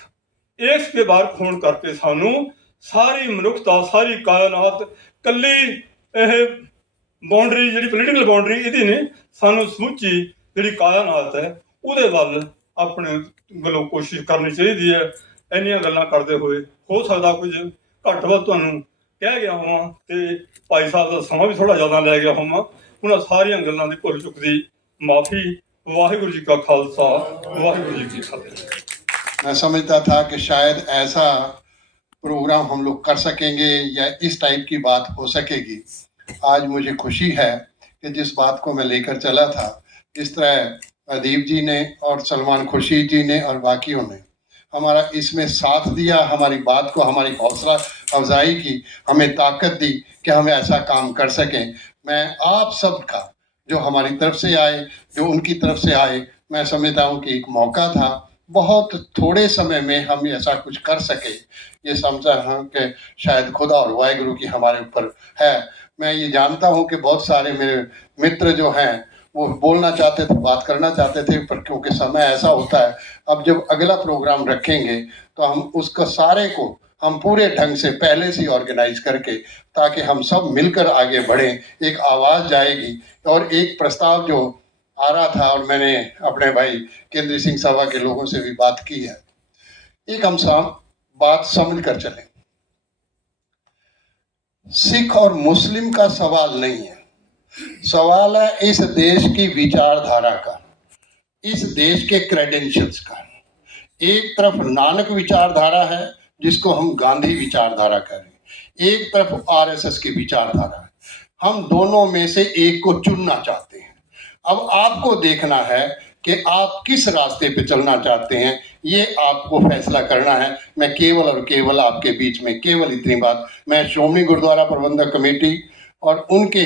ਏਕ ਸਕੇ ਬਾਰਕ ਹੋਣ ਕਰਕੇ ਸਾਨੂੰ ਸਾਰੀ ਮਨੁੱਖਤਾ, ਸਾਰੀ ਕਾਇਨਾਤ, ਕੱਲੀ ਇਹ ਬਾਉਂਡਰੀ ਜਿਹੜੀ ਪੋਲੀਟੀਕਲ ਬਾਉਂਡਰੀ ਇਹਦੀ ਨੇ, ਸਾਨੂੰ ਸਮੁੱਚੀ ਜਿਹੜੀ ਕਾਇਨਾਤ ਹੈ ਉਹਦੇ ਵੱਲ ਆਪਣੇ ਵੱਲੋਂ ਕੋਸ਼ਿਸ਼ ਕਰਨੀ ਚਾਹੀਦੀ ਹੈ। ਇੰਨੀਆਂ ਗੱਲਾਂ ਕਰਦੇ ਹੋਏ ਹੋ ਸਕਦਾ ਕੁਝ ਘੱਟ ਵੱਧ ਤੁਹਾਨੂੰ ਕਹਿ ਗਿਆ ਹੋਵਾਂ ਤੇ ਭਾਈ ਸਾਹਿਬ ਦਾ ਸਮਾਂ ਵੀ ਥੋੜਾ ਜ਼ਿਆਦਾ ਲੈ ਗਿਆ ਹੋਵਾਂ। ਉਹਨਾਂ ਸਾਰੀਆਂ ਗੱਲਾਂ ਦੀ ਭੁੱਲ ਚੁੱਕ ਦੀ ਮਾਫੀ। वाहिगुरु जी का खालसा वाहिगुरु जी की फतेह। मैं समझता था कि शायद ऐसा प्रोग्राम हम लोग कर सकेंगे या इस टाइप की बात हो सकेगी। आज मुझे खुशी है कि जिस बात को मैं लेकर चला था, इस तरह अदीब जी ने और सलमान खुर्शीद जी ने और बाकियों ने हमारा इसमें साथ दिया, हमारी बात को, हमारी हौसला अफजाई की, हमें ताकत दी कि हम ऐसा काम कर सकें। मैं आप सब का जो हमारी तरफ से आए, जो उनकी तरफ से आए, मैं समझता हूँ कि एक मौका था, बहुत थोड़े समय में हम ऐसा कुछ कर सके। ये समझा हूँ कि शायद खुदा और वाहिगुरु की हमारे ऊपर है। मैं ये जानता हूँ कि बहुत सारे मेरे मित्र जो हैं वो बोलना चाहते थे, बात करना चाहते थे, पर क्योंकि समय ऐसा होता है, अब जब अगला प्रोग्राम रखेंगे तो हम उसको सारे को हम पूरे ढंग से पहले से ऑर्गेनाइज करके, ताकि हम सब मिलकर आगे बढ़ें। एक आवाज़ जाएगी और एक प्रस्ताव जो आ रहा था, और मैंने अपने भाई केंद्रीय सिंह सभा के लोगों से भी बात की है, एक हम सब बात समझ कर चलें। सिख और मुस्लिम का सवाल नहीं है, सवाल है इस देश की विचारधारा का, इस देश के क्रेडेंशियल्स का। एक तरफ नानक विचारधारा है जिसको हम गांधी विचारधारा करें, एक तरफ आरएसएस की विचारधारा है। हम दोनों में से एक को चुनना चाहते हैं। अब आपको देखना है कि आप किस रास्ते पे चलना चाहते हैं, ये आपको फैसला करना है। मैं केवल और केवल आपके बीच में केवल इतनी बात, मैं श्रोमणी गुरुद्वारा प्रबंधक कमेटी और उनके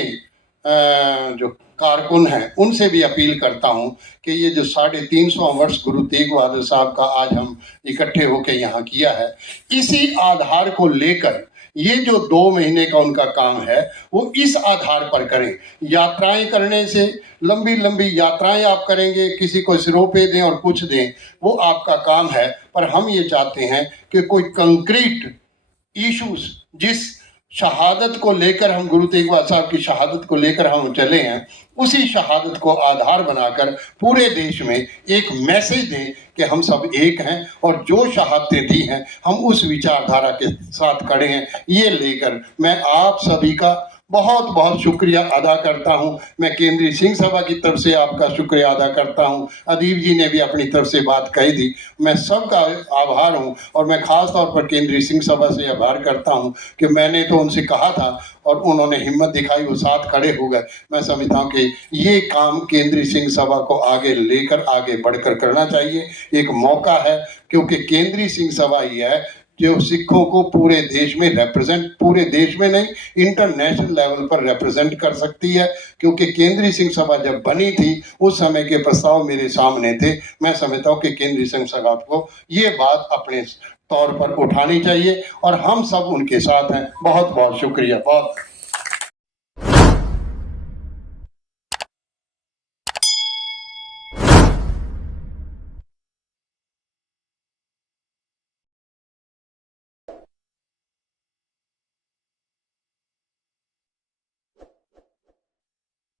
जो कारकुन हैं उनसे भी अपील करता हूं कि ये जो 350 वर्ष गुरु तेग बहादुर साहब का आज हम इकट्ठे होकर यहाँ किया है, इसी आधार को लेकर ये जो 2 महीने का उनका काम है वो इस आधार पर करें। यात्राएं करने से, लंबी लंबी यात्राएं आप करेंगे, किसी को सिरों पे दें और कुछ दें, वो आपका काम है। पर हम ये चाहते हैं कि कोई कंक्रीट इश्यूज, जिस शहादत को लेकर हम गुरु तेग बहादुर साहब की शहादत को लेकर हम चले हैं, उसी शहादत को आधार बनाकर पूरे देश में एक मैसेज दें कि हम सब एक हैं और जो शहादतें दी हैं हम उस विचारधारा के साथ खड़े हैं। ये लेकर मैं आप सभी का बहुत बहुत शुक्रिया अदा करता हूं। मैं केंद्रीय सिंह सभा की तरफ से आपका शुक्रिया अदा करता हूं। अदीब जी ने भी अपनी तरफ से बात कही दी, मैं सबका आभार हूं। और मैं खास तौर पर केंद्रीय सिंह सभा से आभार करता हूं कि मैंने तो उनसे कहा था और उन्होंने हिम्मत दिखाई, वो साथ खड़े हो गए। मैं समझता हूं कि ये काम केंद्रीय सिंह सभा को आगे लेकर आगे बढ़कर करना चाहिए। एक मौका है, क्योंकि केंद्रीय सिंह सभा ही है जो सिखों को पूरे देश में रिप्रेजेंट, पूरे देश में नहीं इंटरनेशनल लेवल पर रिप्रेजेंट कर सकती है। क्योंकि केंद्रीय सिंह सभा जब बनी थी उस समय के प्रस्ताव मेरे सामने थे। मैं समझता हूँ कि केंद्रीय सिंह सभा को ये बात अपने तौर पर उठानी चाहिए और हम सब उनके साथ हैं। बहुत बहुत शुक्रिया। बहुत